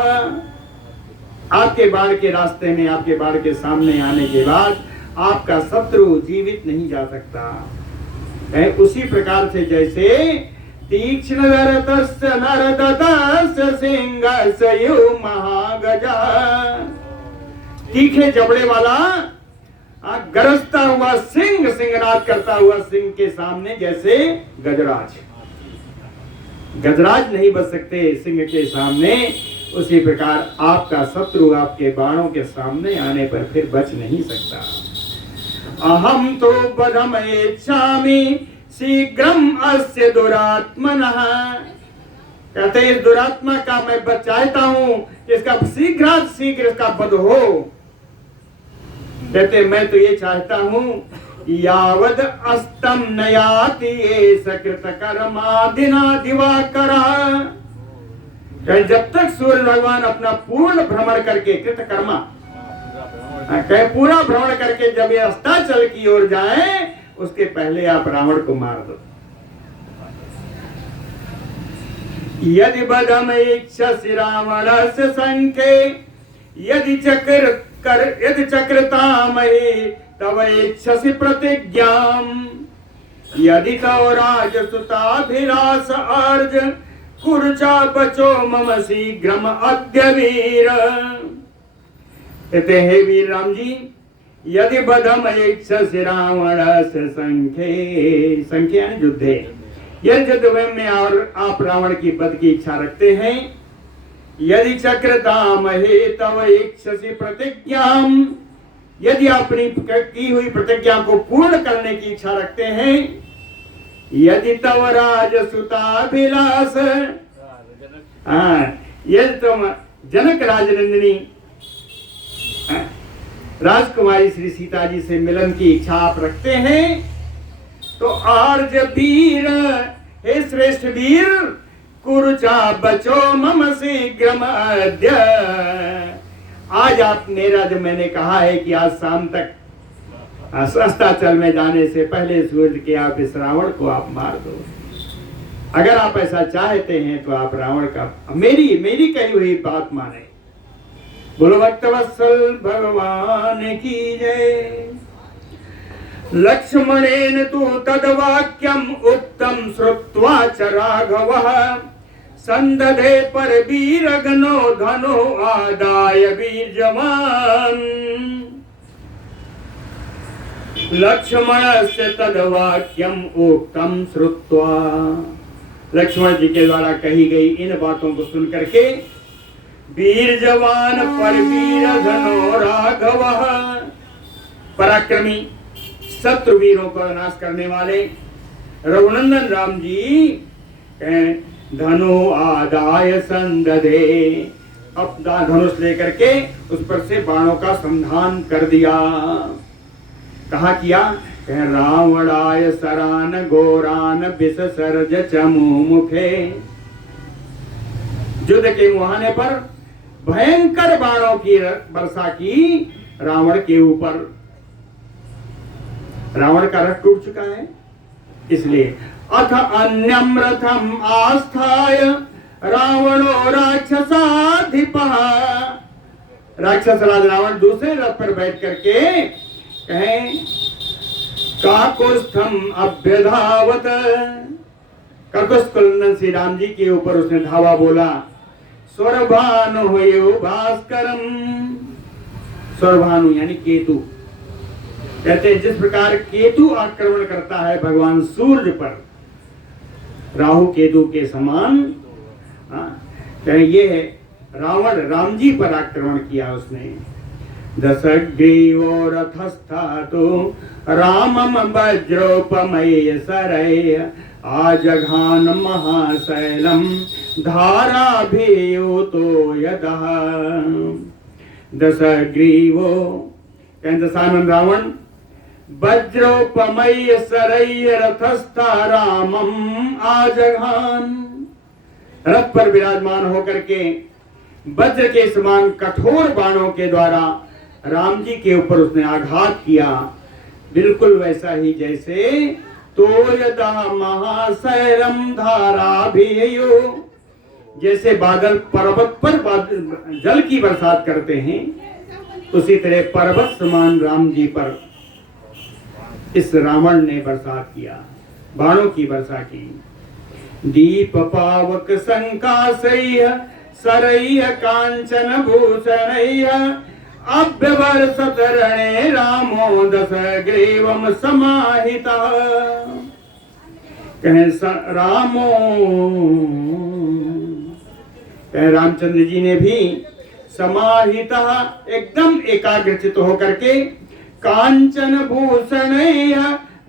आपके बाण के रास्ते में, आपके बाण के सामने आने के बाद आपका शत्रु जीवित नहीं जा सकता। उसी प्रकार से जैसे तीक्ष्ण दरतस्य नरदतस्य सिंहस्य यो महागजः, तीखे जबड़े वाला गरजता हुआ सिंह, सिंहनाद करता हुआ सिंह के सामने जैसे गजराज, गजराज नहीं बच सकते सिंह के सामने, उसी प्रकार आपका शत्रु आपके बाणों के सामने आने पर फिर बच नहीं सकता। अहम तो बधम इच्छामि शीघ्रम अस्य दुरात्मनः, कहते इस दुरात्मा का मैं वध चाहता हूं, इसका शीघ्र इसका वध हो। कहते मैं तो ये चाहता हूं यावद अस्तम नयाति ये सकृत कर्मादिना दिवाकरः, जब तक सूर्य भगवान अपना पूर्ण भ्रमण करके, कृत कर्मा पूरा भ्रमण करके जब ये अस्ताचल की ओर जाए, उसके पहले आप रावण को मार दो। यदि बदम इच्छसि रावणस्य संखे, यदि चक्रतामहि तव इच्छसि प्रतिज्ञाम, यदि तव राजसुताभिलाष अर्ज कुरुचा बचो मम शीघ्रम अद्य वीर। कहते हैं वीर राम जी, यदि बधम इच्छसि रावणस्य संखे, संखे यानी युद्धे, यदि युद्ध में और आप रावण की वध की इच्छा रखते हैं, यदि चक्रतामहे तव इच्छसि प्रतिज्ञाम, यदि अपनी की हुई प्रतिज्ञा को पूर्ण करने की इच्छा रखते हैं, यदि तव राजसुताभिलाष, यदि तुम जनक राजनंदिनी राजकुमारी श्री सीता जी से मिलन की इच्छा आप रखते हैं, तो आर्ज वीर, हे श्रेष्ठ वीर, कुरुचा बचो मम शीघ्रम अद्य, आज आप मेरा, जो मैंने कहा है कि आज शाम तक अस्ताचल में जाने से पहले सूर्य के आप इस रावण को आप मार दो। अगर आप ऐसा चाहते हैं तो आप रावण का, मेरी कही हुई बात माने। बोलो भक्तवत्सल भगवान की जय। लक्ष्मणेन तु तद्वाक्यम उक्तम श्रुत्वा च राघवः, संदधे पर वीरगनो धनो आदाय वीर्यवान्। लक्ष्मणस्य तद्वाक्यम उक्तम श्रुत्वा, लक्ष्मण जी के द्वारा कही गई इन बातों को सुनकर के वीर जवान पर वीर धनो राघवः, पराक्रमी शत्रु वीरों का नाश करने वाले रघुनंदन राम जी धनु आदाय संदधे, अपना धनुष लेकर के उस पर से बाणों का संधान कर दिया। कहा किया रावणाय सरान घोरान विससर्ज चमू मुखे। युद्ध के मुहाने पर भयंकर बाणों की वर्षा की रावण के ऊपर। रावण का रथ टूट चुका है, इसलिए अथ अन्यम रथम आस्थाय रावणो राक्षसाधिपः। राक्षस राज रावण दूसरे रथ पर बैठ करके कहें काकुस्थम अभ्यधावत। काकुस्थकुलंदन श्री राम जी के ऊपर उसने धावा बोला। स्वरभानु हुयो भास्करम। स्वरभानु यानी केतु। कहते हैं जिस प्रकार केतु आक्रमण करता है भगवान सूर्य पर, राहु केतु के समान, ये है रावण राम जी पर आक्रमण किया उसने। दशग्रीवो रथस्थातो रामम वज्रोपमय सरय आजघान महाशैलम धाराभियुतो यदः। दशग्रीवो दशानन रावण वज्रोपमय सरय रथस्था रामम आजघान। रथ पर विराजमान होकर के वज्र के समान कठोर बाणों के द्वारा राम जी के ऊपर उसने आघात किया। बिल्कुल वैसा ही जैसे तोयदा महाशैलम धाराभियो, जैसे बादल पर्वत पर जल की बरसात करते हैं, उसी तरह पर्वत समान राम जी पर इस रावण ने बरसात किया, बाणों की वर्षा की। दीप पावक संकाशय सरय कांचन भूषणय अभ्यवर्षत रणे रामो दशग्रीवम समाहिता। कहें रामो, कहें रामचंद्र जी ने भी समाहिता एकदम एकाग्रचित होकर के कांचन भूषणय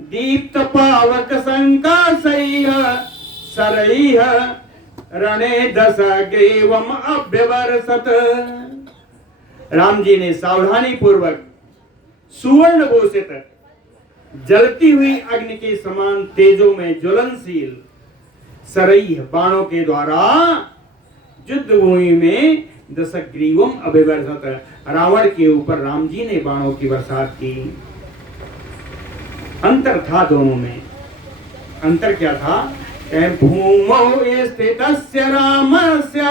दीप्त पावक संकाशय सरय रणे दशग्रीवम अभ्यवर्षत। राम जी ने सावधानी पूर्वक सुवर्ण भूषित जलती हुई अग्नि के समान तेजों में ज्वलनशील सरई बाणों के द्वारा युद्ध भूमि में दशग्रीवम अभिवर्षत, रावण के ऊपर राम जी ने बाणों की बरसात की। अंतर था दोनों में। अंतर क्या था? भूमौ स्थितस्य रामस्य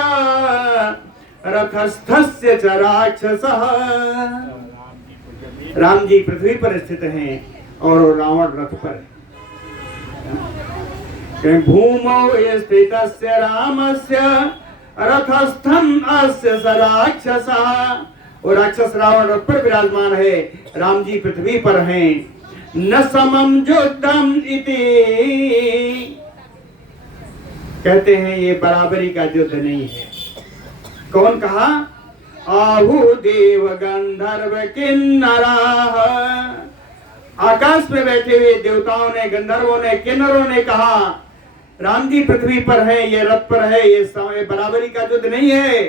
रथस्थस्य च राक्षसः। राम जी पृथ्वी पर स्थित हैं और रावण रथ पर है। भूमौ स्थितस्य रामस्य रथस्थं अस्य स राक्षसः। और राक्षस रावण रथ पर विराजमान है, राम जी पृथ्वी पर हैं। न समम युद्धम इति, कहते हैं ये बराबरी का युद्ध नहीं है। कौन कहा? आहु देव गंधर्व किन्नराः। आकाश में बैठे हुए देवताओं ने, गंधर्वों ने, किन्नरों ने कहा राम जी पृथ्वी पर है, ये रथ पर है, ये समय बराबरी का युद्ध नहीं है।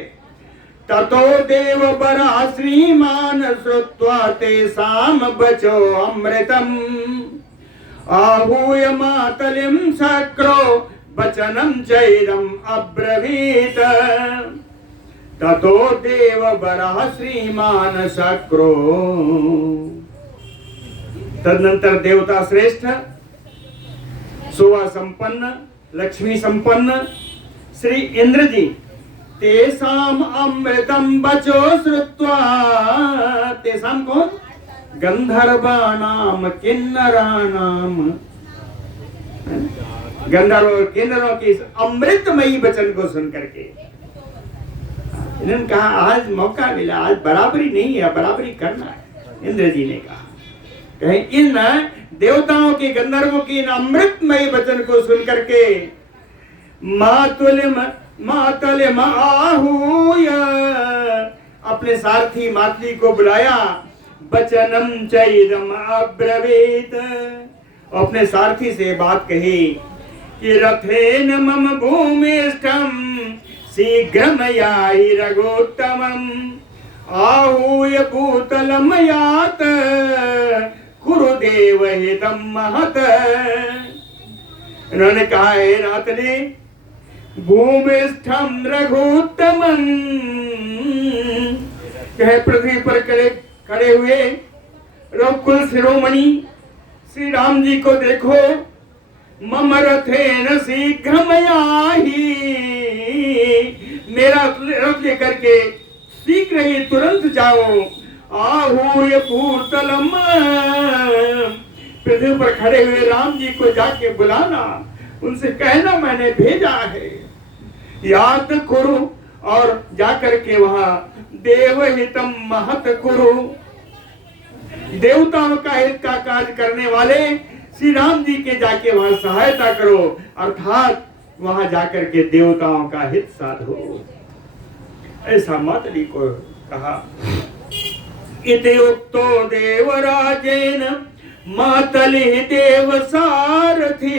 ततो देव बरा श्रीमान श्रुत्वा तेषाम बचो अमृतम आहूय मातलिम शक्रो वचनम चैरम अब्रवीत। ततो देव बरा श्रीमान शक्रो। तदनंतर देवता श्रेष्ठ, शोभा संपन्न, लक्ष्मी संपन्न श्री इंद्र जी तेसाम अमृतम बचो श्रुत्वा। तेसाम कौन? गंधर्वाणाम किन्नराणाम। गंधर्व और किन्नरों की अमृतमयी वचन को सुन करके इन्होंने कहा आज मौका मिला, आज बराबरी नहीं है, बराबरी करना है। इंद्र जी ने कहा, कहें इन देवताओं के, गंधर्वों की इन अमृतमयी वचन को सुन करके मातलिम आहूय, अपने सारथी मातली को बुलाया। वचनम चैदम अब्रवीत, अपने सारथी से बात कही कि रथेन मम भूमिष्ठम शीघ्रम याहि रघुत्तमम आहूय भूतलम यात कुरुदेव हितम महत। इन्होंने कहा, हे नातनी, भूमिष्ठम रघुत्तमं, कहे पृथ्वी पर खड़े हुए रघुकुल शिरोमणि श्री राम जी को देखो। मम रथेन शीघ्रमयाहि, मेरा रथ लेकर के शीघ्र ही तुरंत जाओ। आहूय भूतलम, पृथ्वी पर खड़े हुए राम जी को जाके बुलाना, उनसे कहना मैंने भेजा है। याद करो, और जाकर के वहां देवहितम महत कुरु, देवताओं का हित का कार्य करने वाले श्री राम जी के जाके वहां सहायता करो, अर्थात वहां जाकर के देवताओं का हित साधो। ऐसा मातली को कहा। इति उक्तो देवराजेन मातली देव सारथि,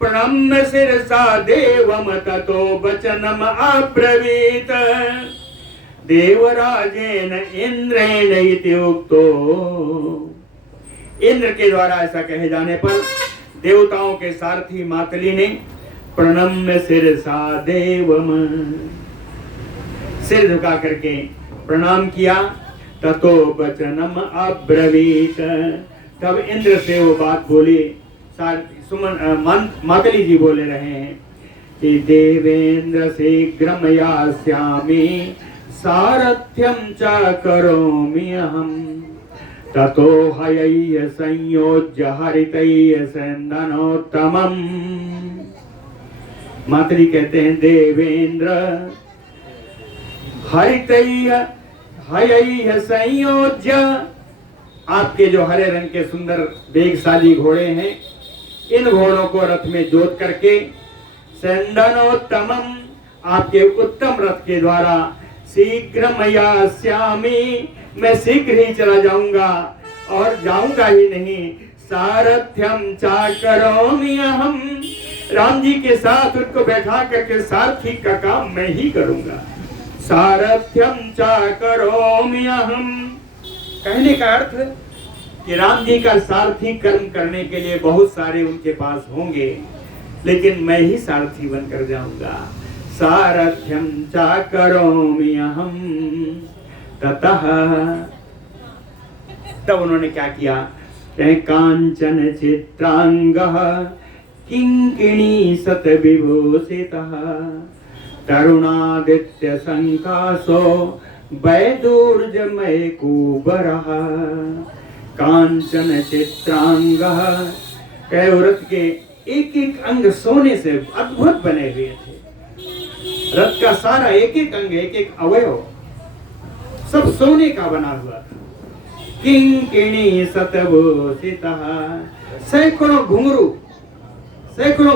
प्रणम्य शिरसा देवम ततो वचनम अब्रवीत। देवराजेन इंद्रेण इति उक्तो, इंद्र के द्वारा ऐसा कहे जाने पर देवताओं के सारथी मातली ने प्रणम्य शिरसा देवम, सिर झुका करके प्रणाम किया। ततो वचनम अब्रवीत, तब इंद्र से वो बात बोली। मातली जी बोले रहे हैं कि देवेंद्र शीघ्रम यास्यामि सारथ्यम च करोमि अहम्, ततो हयैः संयोज्य हरितैः सन्दनोत्तमम्। मातली कहते हैं, देवेंद्र हरितैः हयैः संयोज्य, आपके जो हरे रंग के सुंदर वेगशाली घोड़े हैं, इन घोड़ों को रथ में जोत करके सन्दनोत्तमम, आपके उत्तम रथ के द्वारा शीघ्रम यास्यामि, मैं शीघ्र ही चला जाऊंगा, और जाऊंगा ही नहीं, सारथ्यम च करोमि अहम्, राम जी के साथ उनको बैठा करके सारथी का काम मैं ही करूंगा। सारथ्यम च करोमि अहम्, कहने का अर्थ कि राम जी का सारथी कर्म करने के लिए बहुत सारे उनके पास होंगे, लेकिन मैं ही सारथी बनकर जाऊंगा। सारथ्यम च करोमि अहम् ततः, तब उन्होंने क्या किया, कांचन चित्रांगः किंकिणी सत विभूषितः, तरुणादित्य संकासो वैदूर्जमय कुबरः। कांचन चित्रांगः, रथ के एक एक अंग सोने से अद्भुत बने हुए थे। रथ का सारा एक एक अंग, एक एक अवयव सब सोने का बना हुआ था। किंकिणी सतभूषितः, सैकड़ों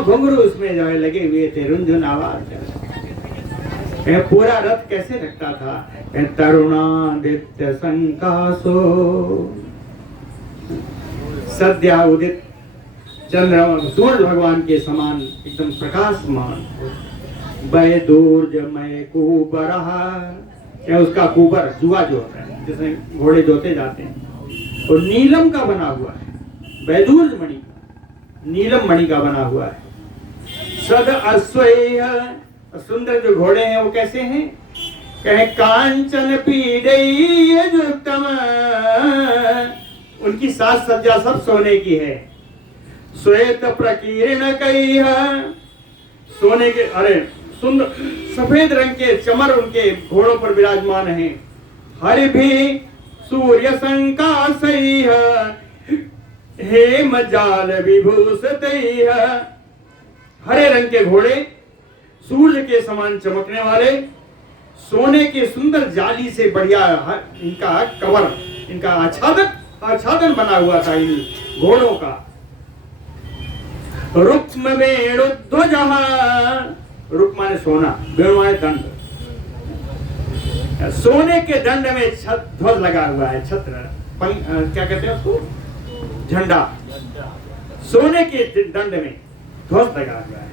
घुंघरू उसमें जो है लगे हुए थे, रुंझुन आवाज। पूरा रथ कैसे लगता था, तरुणादित्य संकासो, सद्या उदित चंद्रमा सूर्य भगवान के समान एकदम प्रकाशमान। वैदूर्जमय कुबरः, उसका कुबर जुआ जो होता है जिसमें घोड़े जोते जाते हैं, और नीलम का बना हुआ है। वैदूर्ज मणि, नीलम मणि का बना हुआ है। सद अश्वैः, सुंदर जो घोड़े हैं वो कैसे हैं, कहे कांचन पीडैर्युक्तम, उनकी साज सज्जा सब सोने की है। श्वेत प्रकीर्णकैः, सोने के सुंदर सफेद रंग के चमर उनके घोड़ों पर विराजमान हैं। हरिभिः सूर्य संकासैः हेमजाल विभूषितैः, हरे रंग के घोड़े सूर्य के समान चमकने वाले, सोने के सुंदर जाली से बढ़िया इनका कवर, इनका आच्छादन बना हुआ था इन घोड़ों का। रुक्म वेणुध्वजः, रुक्म माने सोना, वेणु माने दंड, सोने के दंड में ध्वज लगा हुआ है, छत्र, क्या कहते हैं उसको, झंडा, सोने के दंड में ध्वज लगा हुआ है।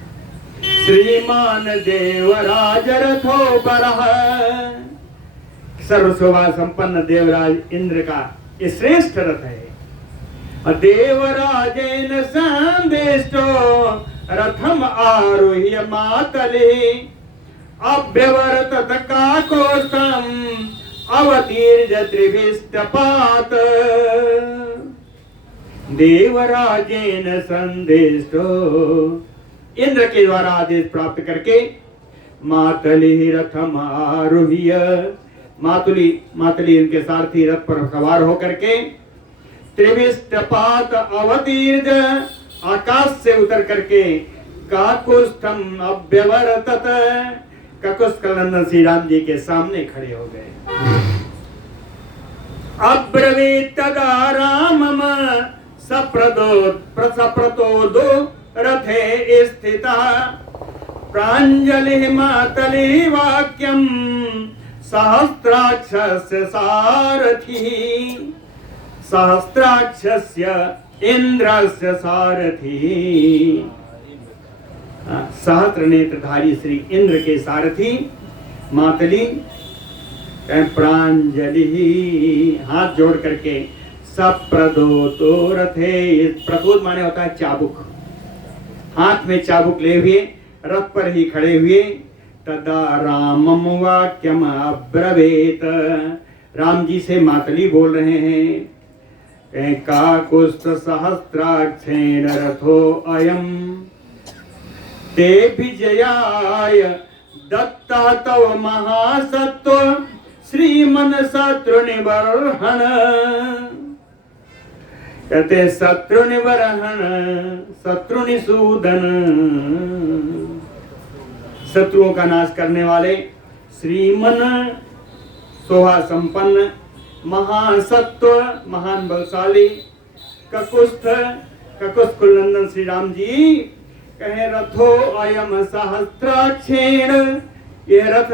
श्रीमान देवराज रथो बरः, सर्व शोभा संपन्न देवराज इंद्र का ये श्रेष्ठ रथ है। देवराजेन संदिष्टो रथम आरुह्य मातले अभ्यवर्तत काकोस्थम अवतीर्य त्रिभिष्टपात। देवराजेन संदिष्टो, इंद्र के द्वारा आदेश प्राप्त करके मातली रथम आरुह्य, मातली इनके सारथी रथ पर सवार होकर के त्रिविष्टपात अवतीर्य, आकाश से उतर करके काकुस्थम अभ्यवर्तत, काकुस्थ नंदन श्री राम जी के सामने खड़े हो गए। अब्रवीत तदा रामम सप्रतोदो रथे स्थिता प्राञ्जलिः मातली वाक्यम सहस्राक्षस्य सारथी, सहस्राक्षस्य इंद्रस्य सारथी। सहस्त्र नेत्रधारी श्री इंद्र के सारथी मातली प्रांजलि, हाथ जोड़ करके सप्रदोतो रथे, प्रतोद माने होता है चाबुक, हाथ में चाबुक ले हुए रथ पर ही खड़े हुए। तदा रामम वाक्यम अब्रवीत, राम जी से मातली बोल रहे हैं, काकुस्थ सहस्राक्षेण रथो अयम ते विजयाय दत्ता तव महासत्व श्रीमन शत्रु निबर्हण। कहते शत्रु निबर्हण, शत्रु निसूदन, शत्रुओं का नाश करने वाले, श्रीमन शोभा संपन्न, महासत्व महान बलशाली, ककुस्थ कुलनंदन श्री राम जी कहे रथो अयम सहस्त्राक्षेण, यह रथ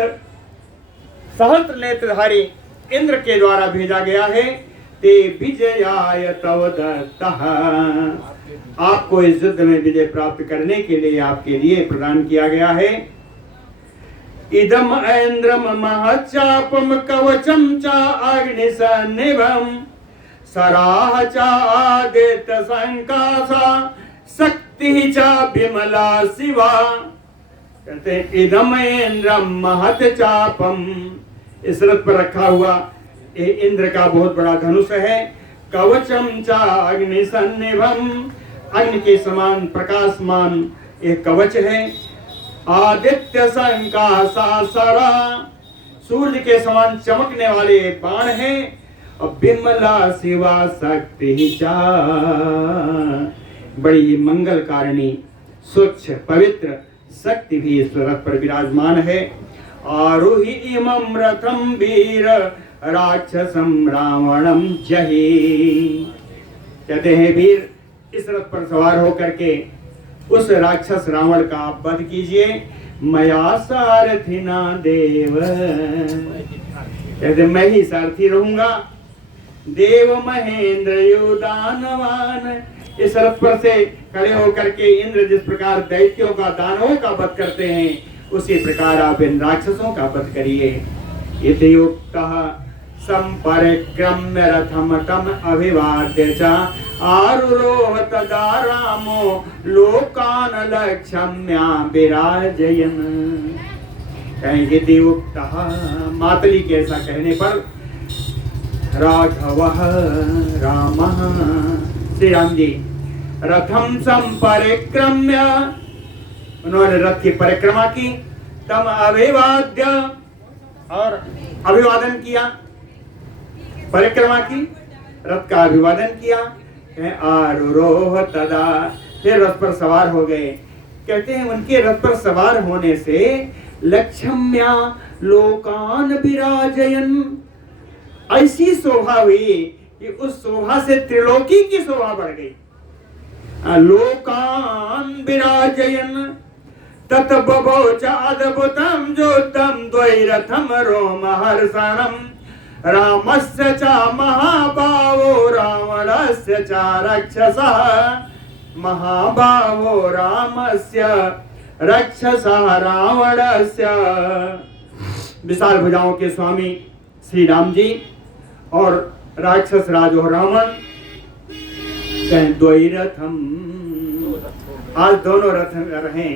सहस्त्र नेत्रधारी इंद्र के द्वारा भेजा गया है। ते विजयाय तव दत्तः, आपको इस युद्ध में विजय प्राप्त करने के लिए आपके लिए प्रदान किया गया है। इदम ऐन्द्रम महचापम कवचम चा अग्निसन्निभम सराह चा आदित्य संकासा शक्ति चा विमला शिवा। कहते हैं इदम ऐन्द्रम महत चापम, इस रथ पर रखा हुआ ये इंद्र का बहुत बड़ा धनुष है। कवचम चा अग्निसन्निभम, अग्नि के समान प्रकाशमान एक कवच है। आदित्य संकासा सरा, सूर्य के समान चमकने वाले बाण है। और विमला शिवा शक्ति चा, बड़ी मंगलकारिणी स्वच्छ पवित्र शक्ति भी इस रथ पर विराजमान है। आरोही इमं रथम वीर राक्षसम रावणम जहि, कहते हैं वीर इस रथ पर सवार होकर के उस राक्षस रावण का आप वध कीजिए। मया सारथिना देव, कहते मैं ही सारथी रहूंगा। देव महेंद्र युदानवान, इस रथ पर से खड़े होकर के इंद्र जिस प्रकार दैत्यों का दानवों का वध करते हैं उसी प्रकार आप इन राक्षसों का वध करिए। इति युक्तः संपरिक्रम्य रथम तम अभिवाद्य च आरुरोह तदा रामो लोकान लक्ष्म्या विराजयन्। इति युक्तः, मातली के ऐसा कहने पर राघवः रामः श्री राम जी रथम संपरिक्रम्य, उन्होंने रथ की परिक्रमा की। तम अभिवाद्य, और अभिवादन किया, परिक्रमा की, रथ का अभिवादन किया। आरुरोह तदा, फिर रथ पर सवार हो गए। कहते हैं उनके रथ पर सवार होने से लक्ष्म्या लोकान विराजयन्, ऐसी शोभा हुई कि उस शोभा से त्रिलोकी की शोभा बढ़ गई। लोकान विराजयन् तत बभौ च अद्भुतं युद्धं द्वैरथं रोमहर्षणं रामस्य च महाबाहो रावणस्य च रक्षसः। महाबाहो रामस्य रक्षसः रावणस्य, विशाल भुजाओं के स्वामी श्री राम जी और राक्षस राज रावण कहें द्वैरथम, आज दोनों रथ रहे।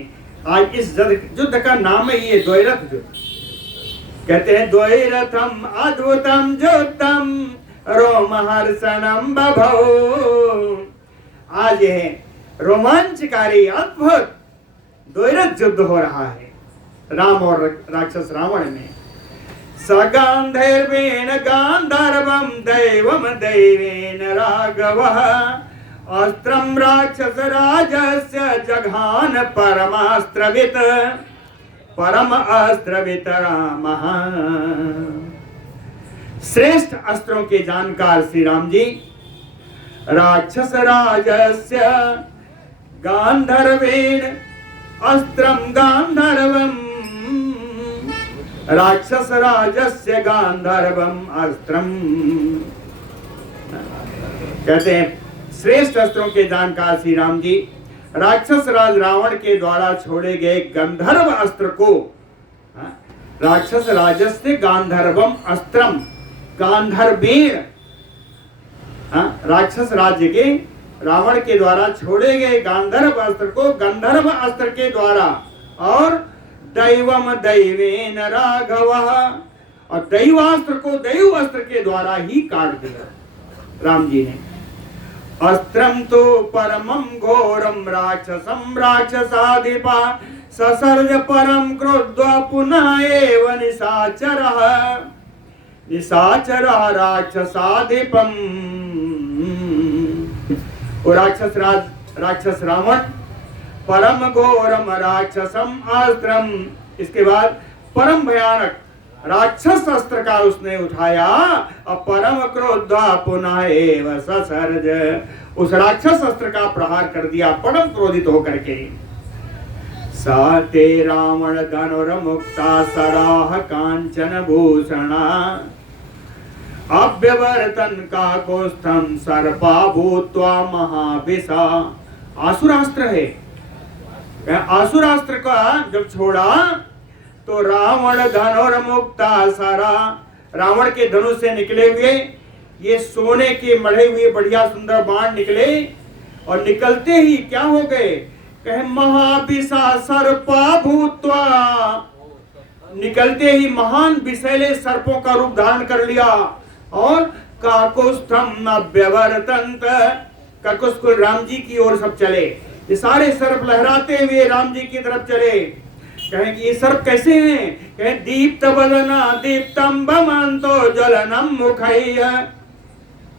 आज इस युद्ध का नाम है ये द्वैरथ युद्ध। कहते हैं द्वैरथम अद्भुतम ज्योतम रोमहर्षणम बभौ। आज यह रोमांचकारी अद्भुत द्वैरथ युद्ध हो रहा है राम और राक्षस रावण में। सगांधर्वेण गांधर्वं दैवम दैवेन राघवः अस्त्रं राक्षस राजस्य जघान परमास्त्रवित् परम अस्त्रवित् रामः। श्रेष्ठ अस्त्रों के जानकार श्री राम जी राक्षस राजस्य गांधर्वेण अस्त्रं गांधर्वम्, राक्षस राजस्य गांधर्वम अस्त्रम। कहते हैं श्रेष्ठ अस्त्रों के जानकार श्री राम जी राक्षस राज रावण के द्वारा छोड़े गए गंधर्व अस्त्र को, राक्षस राजस्य गांधर्वम अस्त्रम, गांधर्वेण, राक्षस राज्य के रावण के द्वारा छोड़े गए गांधर्व अस्त्र को गंधर्व अस्त्र के द्वारा और दैवम दैवेन राघवः, और दैवास्त्र को दैव अस्त्र के द्वारा ही काट दिया राम जी ने। अस्त्रम तो परमं घोरम राक्षसम राक्षसाधिपा ससर्ज परम क्रोध्वा पुनः एव निशाचरः निशाचरः राक्षसाधिपम। वो राक्षस रावण परम घोरम राक्षसम अस्त्रम, इसके बाद परम भयानक राक्षस अस्त्र का उसने उठाया और परम क्रोधा पुनः एव ससर्ज, उस राक्षस अस्त्र का प्रहार कर दिया परम क्रोधित होकर के। साते रावण धनुर्मुक्ता सराह कांचन भूषणा अभ्यवर्तन का कोस्थम सर्पा भूत्वा महाविषा। आसुरास्त्र है, आसुरास्त्र का जब छोड़ा तो रावण धनुर्मुक्ता सारा, रावण के धनुष से निकले हुए ये सोने के मढ़े हुए बढ़िया सुंदर बाण निकले, और निकलते ही क्या हो गए, कहे महाविषा सर्पा भूत्वा, निकलते ही महान विषैले सर्पों का रूप धारण कर लिया। और काकुस्थम अभ्यवर्तंत, काकुस्थ राम जी की ओर सब चले, ये सारे सर्प लहराते हुए राम जी की तरफ चले। कहें कि ये सर्प कैसे हैं, कहें दीप्त वदना दीप्तम भमंतो ज्वलनम मुखैः,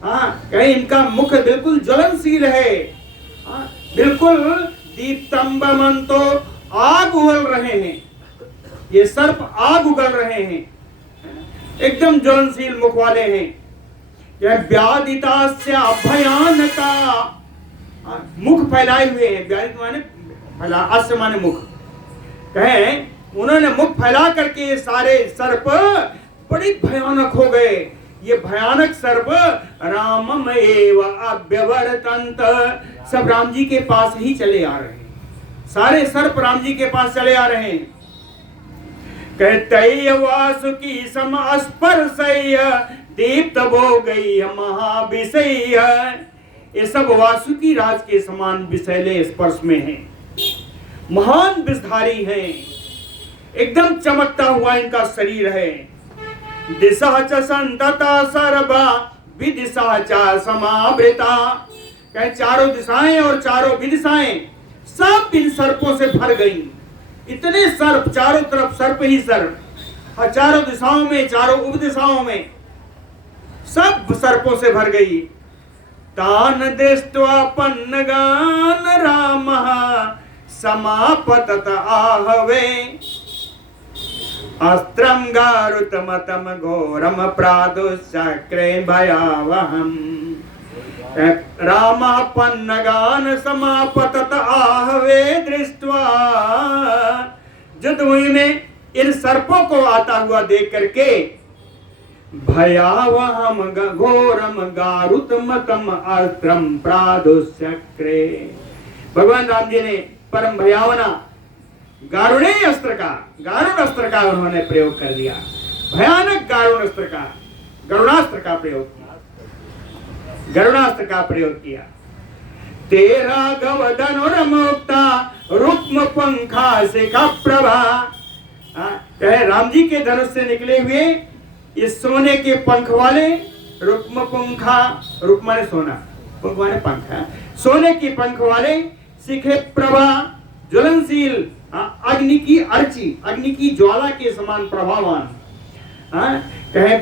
कहें इनका मुख बिल्कुल ज्वलनशील है, बिल्कुल दीप्तम भमंतो, आग उगल रहे हैं, ये सर्प आग उगल रहे हैं, एकदम ज्वलनशील मुख वाले हैं। यह व्याधितास्य भयानका, मुख फैलाए हुए हैं, व्याधित माने फैला, अस्य माने मुख, कहें उन्होंने मुख फैला करके ये सारे सर्प बड़ी भयानक हो गए। ये भयानक सर्प रामम एव अभ्यवर्तन्त, सब राम जी के पास ही चले आ रहे हैं, सारे सर्प राम जी के पास चले आ रहे हैं। कहते वासुकी सम स्पर्शय दीप्त भोगई महाविषय, ये सब वासुकी राज के समान विषैले स्पर्श में हैं, महान विषधारी हैं, एकदम चमकता हुआ इनका शरीर है। दिशा च संतता सर्वा विदिशा च समावृता, कहे चारों दिशाएं और चारों विदिशाएं सब इन सर्पों से भर गई। इतने सर्प, चारों तरफ सर्प ही सर्प, और चारों दिशाओं में, चारों उपदिशाओं में सब सर्पों से भर गई। तान दृष्ट्वा पन्नगान रामः समापतत आहवे अस्त्रं गारुतमतम घोरम प्रादुश्चक्रे भयावहम्। रामः पन्नगान समापतत आहवे दृष्ट्वा, युद्धभूमि में इन सर्पों को आता हुआ देख करके भयावहम घोरम गारुतमतम अस्त्रम प्रादुश्चक्रे, भगवान राम जी ने परम भयावना गारुणेय अस्त्र का, गारुण अस्त्र का उन्होंने प्रयोग कर दिया, भयानक गारुण अस्त्र का, गरुणास्त्र का प्रयोग किया, गरुणास्त्र का प्रयोग किया। तेरा गवधनुर्मुक्ता रुक्म पंखा से का प्रभा। कहे राम जी के धनुष से निकले हुए ये सोने के पंख वाले रुक्म पंखा, रुक्म माने सोना, पंख माने पंख है, सोने के पंख वाले शिखे प्रभा ज्वलनशील, अग्नि की अर्ची, अग्नि की ज्वाला के समान प्रभावान। कहे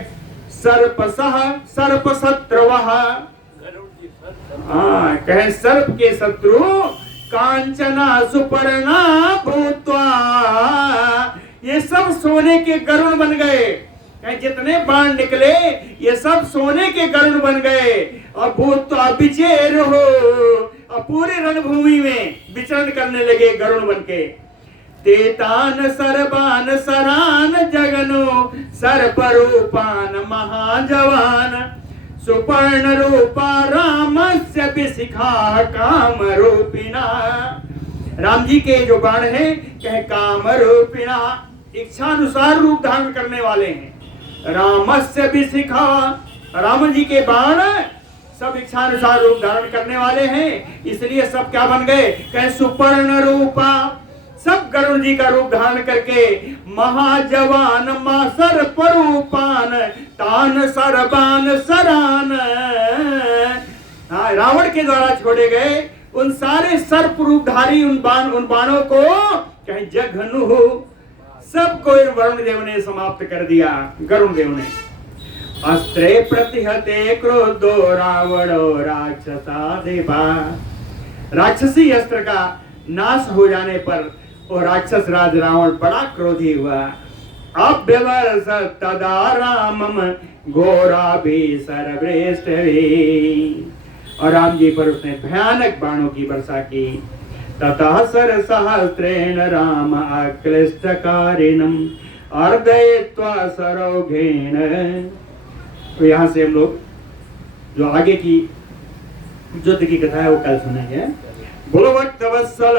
सर्पसह सर्प शत्रुवः, कहे सर्प के शत्रु कांचना सुपर्णा भूत्वा, ये सब सोने के गरुण बन गए। जितने बाण निकले ये सब सोने के गरुण बन गए और भूत्वा विचेर हो, और पूरे रणभूमि में विचरण करने लगे गरुण बन के। तेतान सरबान सरान जगनो सर्परूपान महाजवान, सुपर्ण रूपा रामस्य विशिखा काम रूपिणा। राम जी के जो बाण है कहे काम रूपिणा, इच्छानुसार रूप धारण करने वाले हैं। रामस्य विशिखा, राम जी के बाण सब इच्छानुसार रूप धारण करने वाले हैं, इसलिए सब क्या बन गए कहे सुपर्ण रूपा, सब गरुड़ जी का रूप धारण करके महाजवान मा सर्परूपान तान सरबान सरान। रावण के द्वारा छोड़े गए उन सारे सर्प रूपधारी उन बाणों को कहीं जघनु हो, सबको वरुण देव ने समाप्त कर दिया। गरुण देव ने अस्त्रे प्रतिहते क्रोधो रावणो राक्षसा देवा, राक्षसी अस्त्र का नाश हो जाने पर वो राक्षस राज रावण बड़ा क्रोधी हुआ। अभ्यवर्ष तदा रामम घोरा भी सर्वश्रेष्ठवी, और राम जी पर उसने भयानक बाणों की वर्षा की। ततः सर सहस्रेण राम अक्लिष्टकारिणम अर्दयित्वा सरोघेन। तो यहाँ से हम लोग जो आगे की युद्ध की कथा है वो कल सुनेंगे। बोलो भक्त वत्सल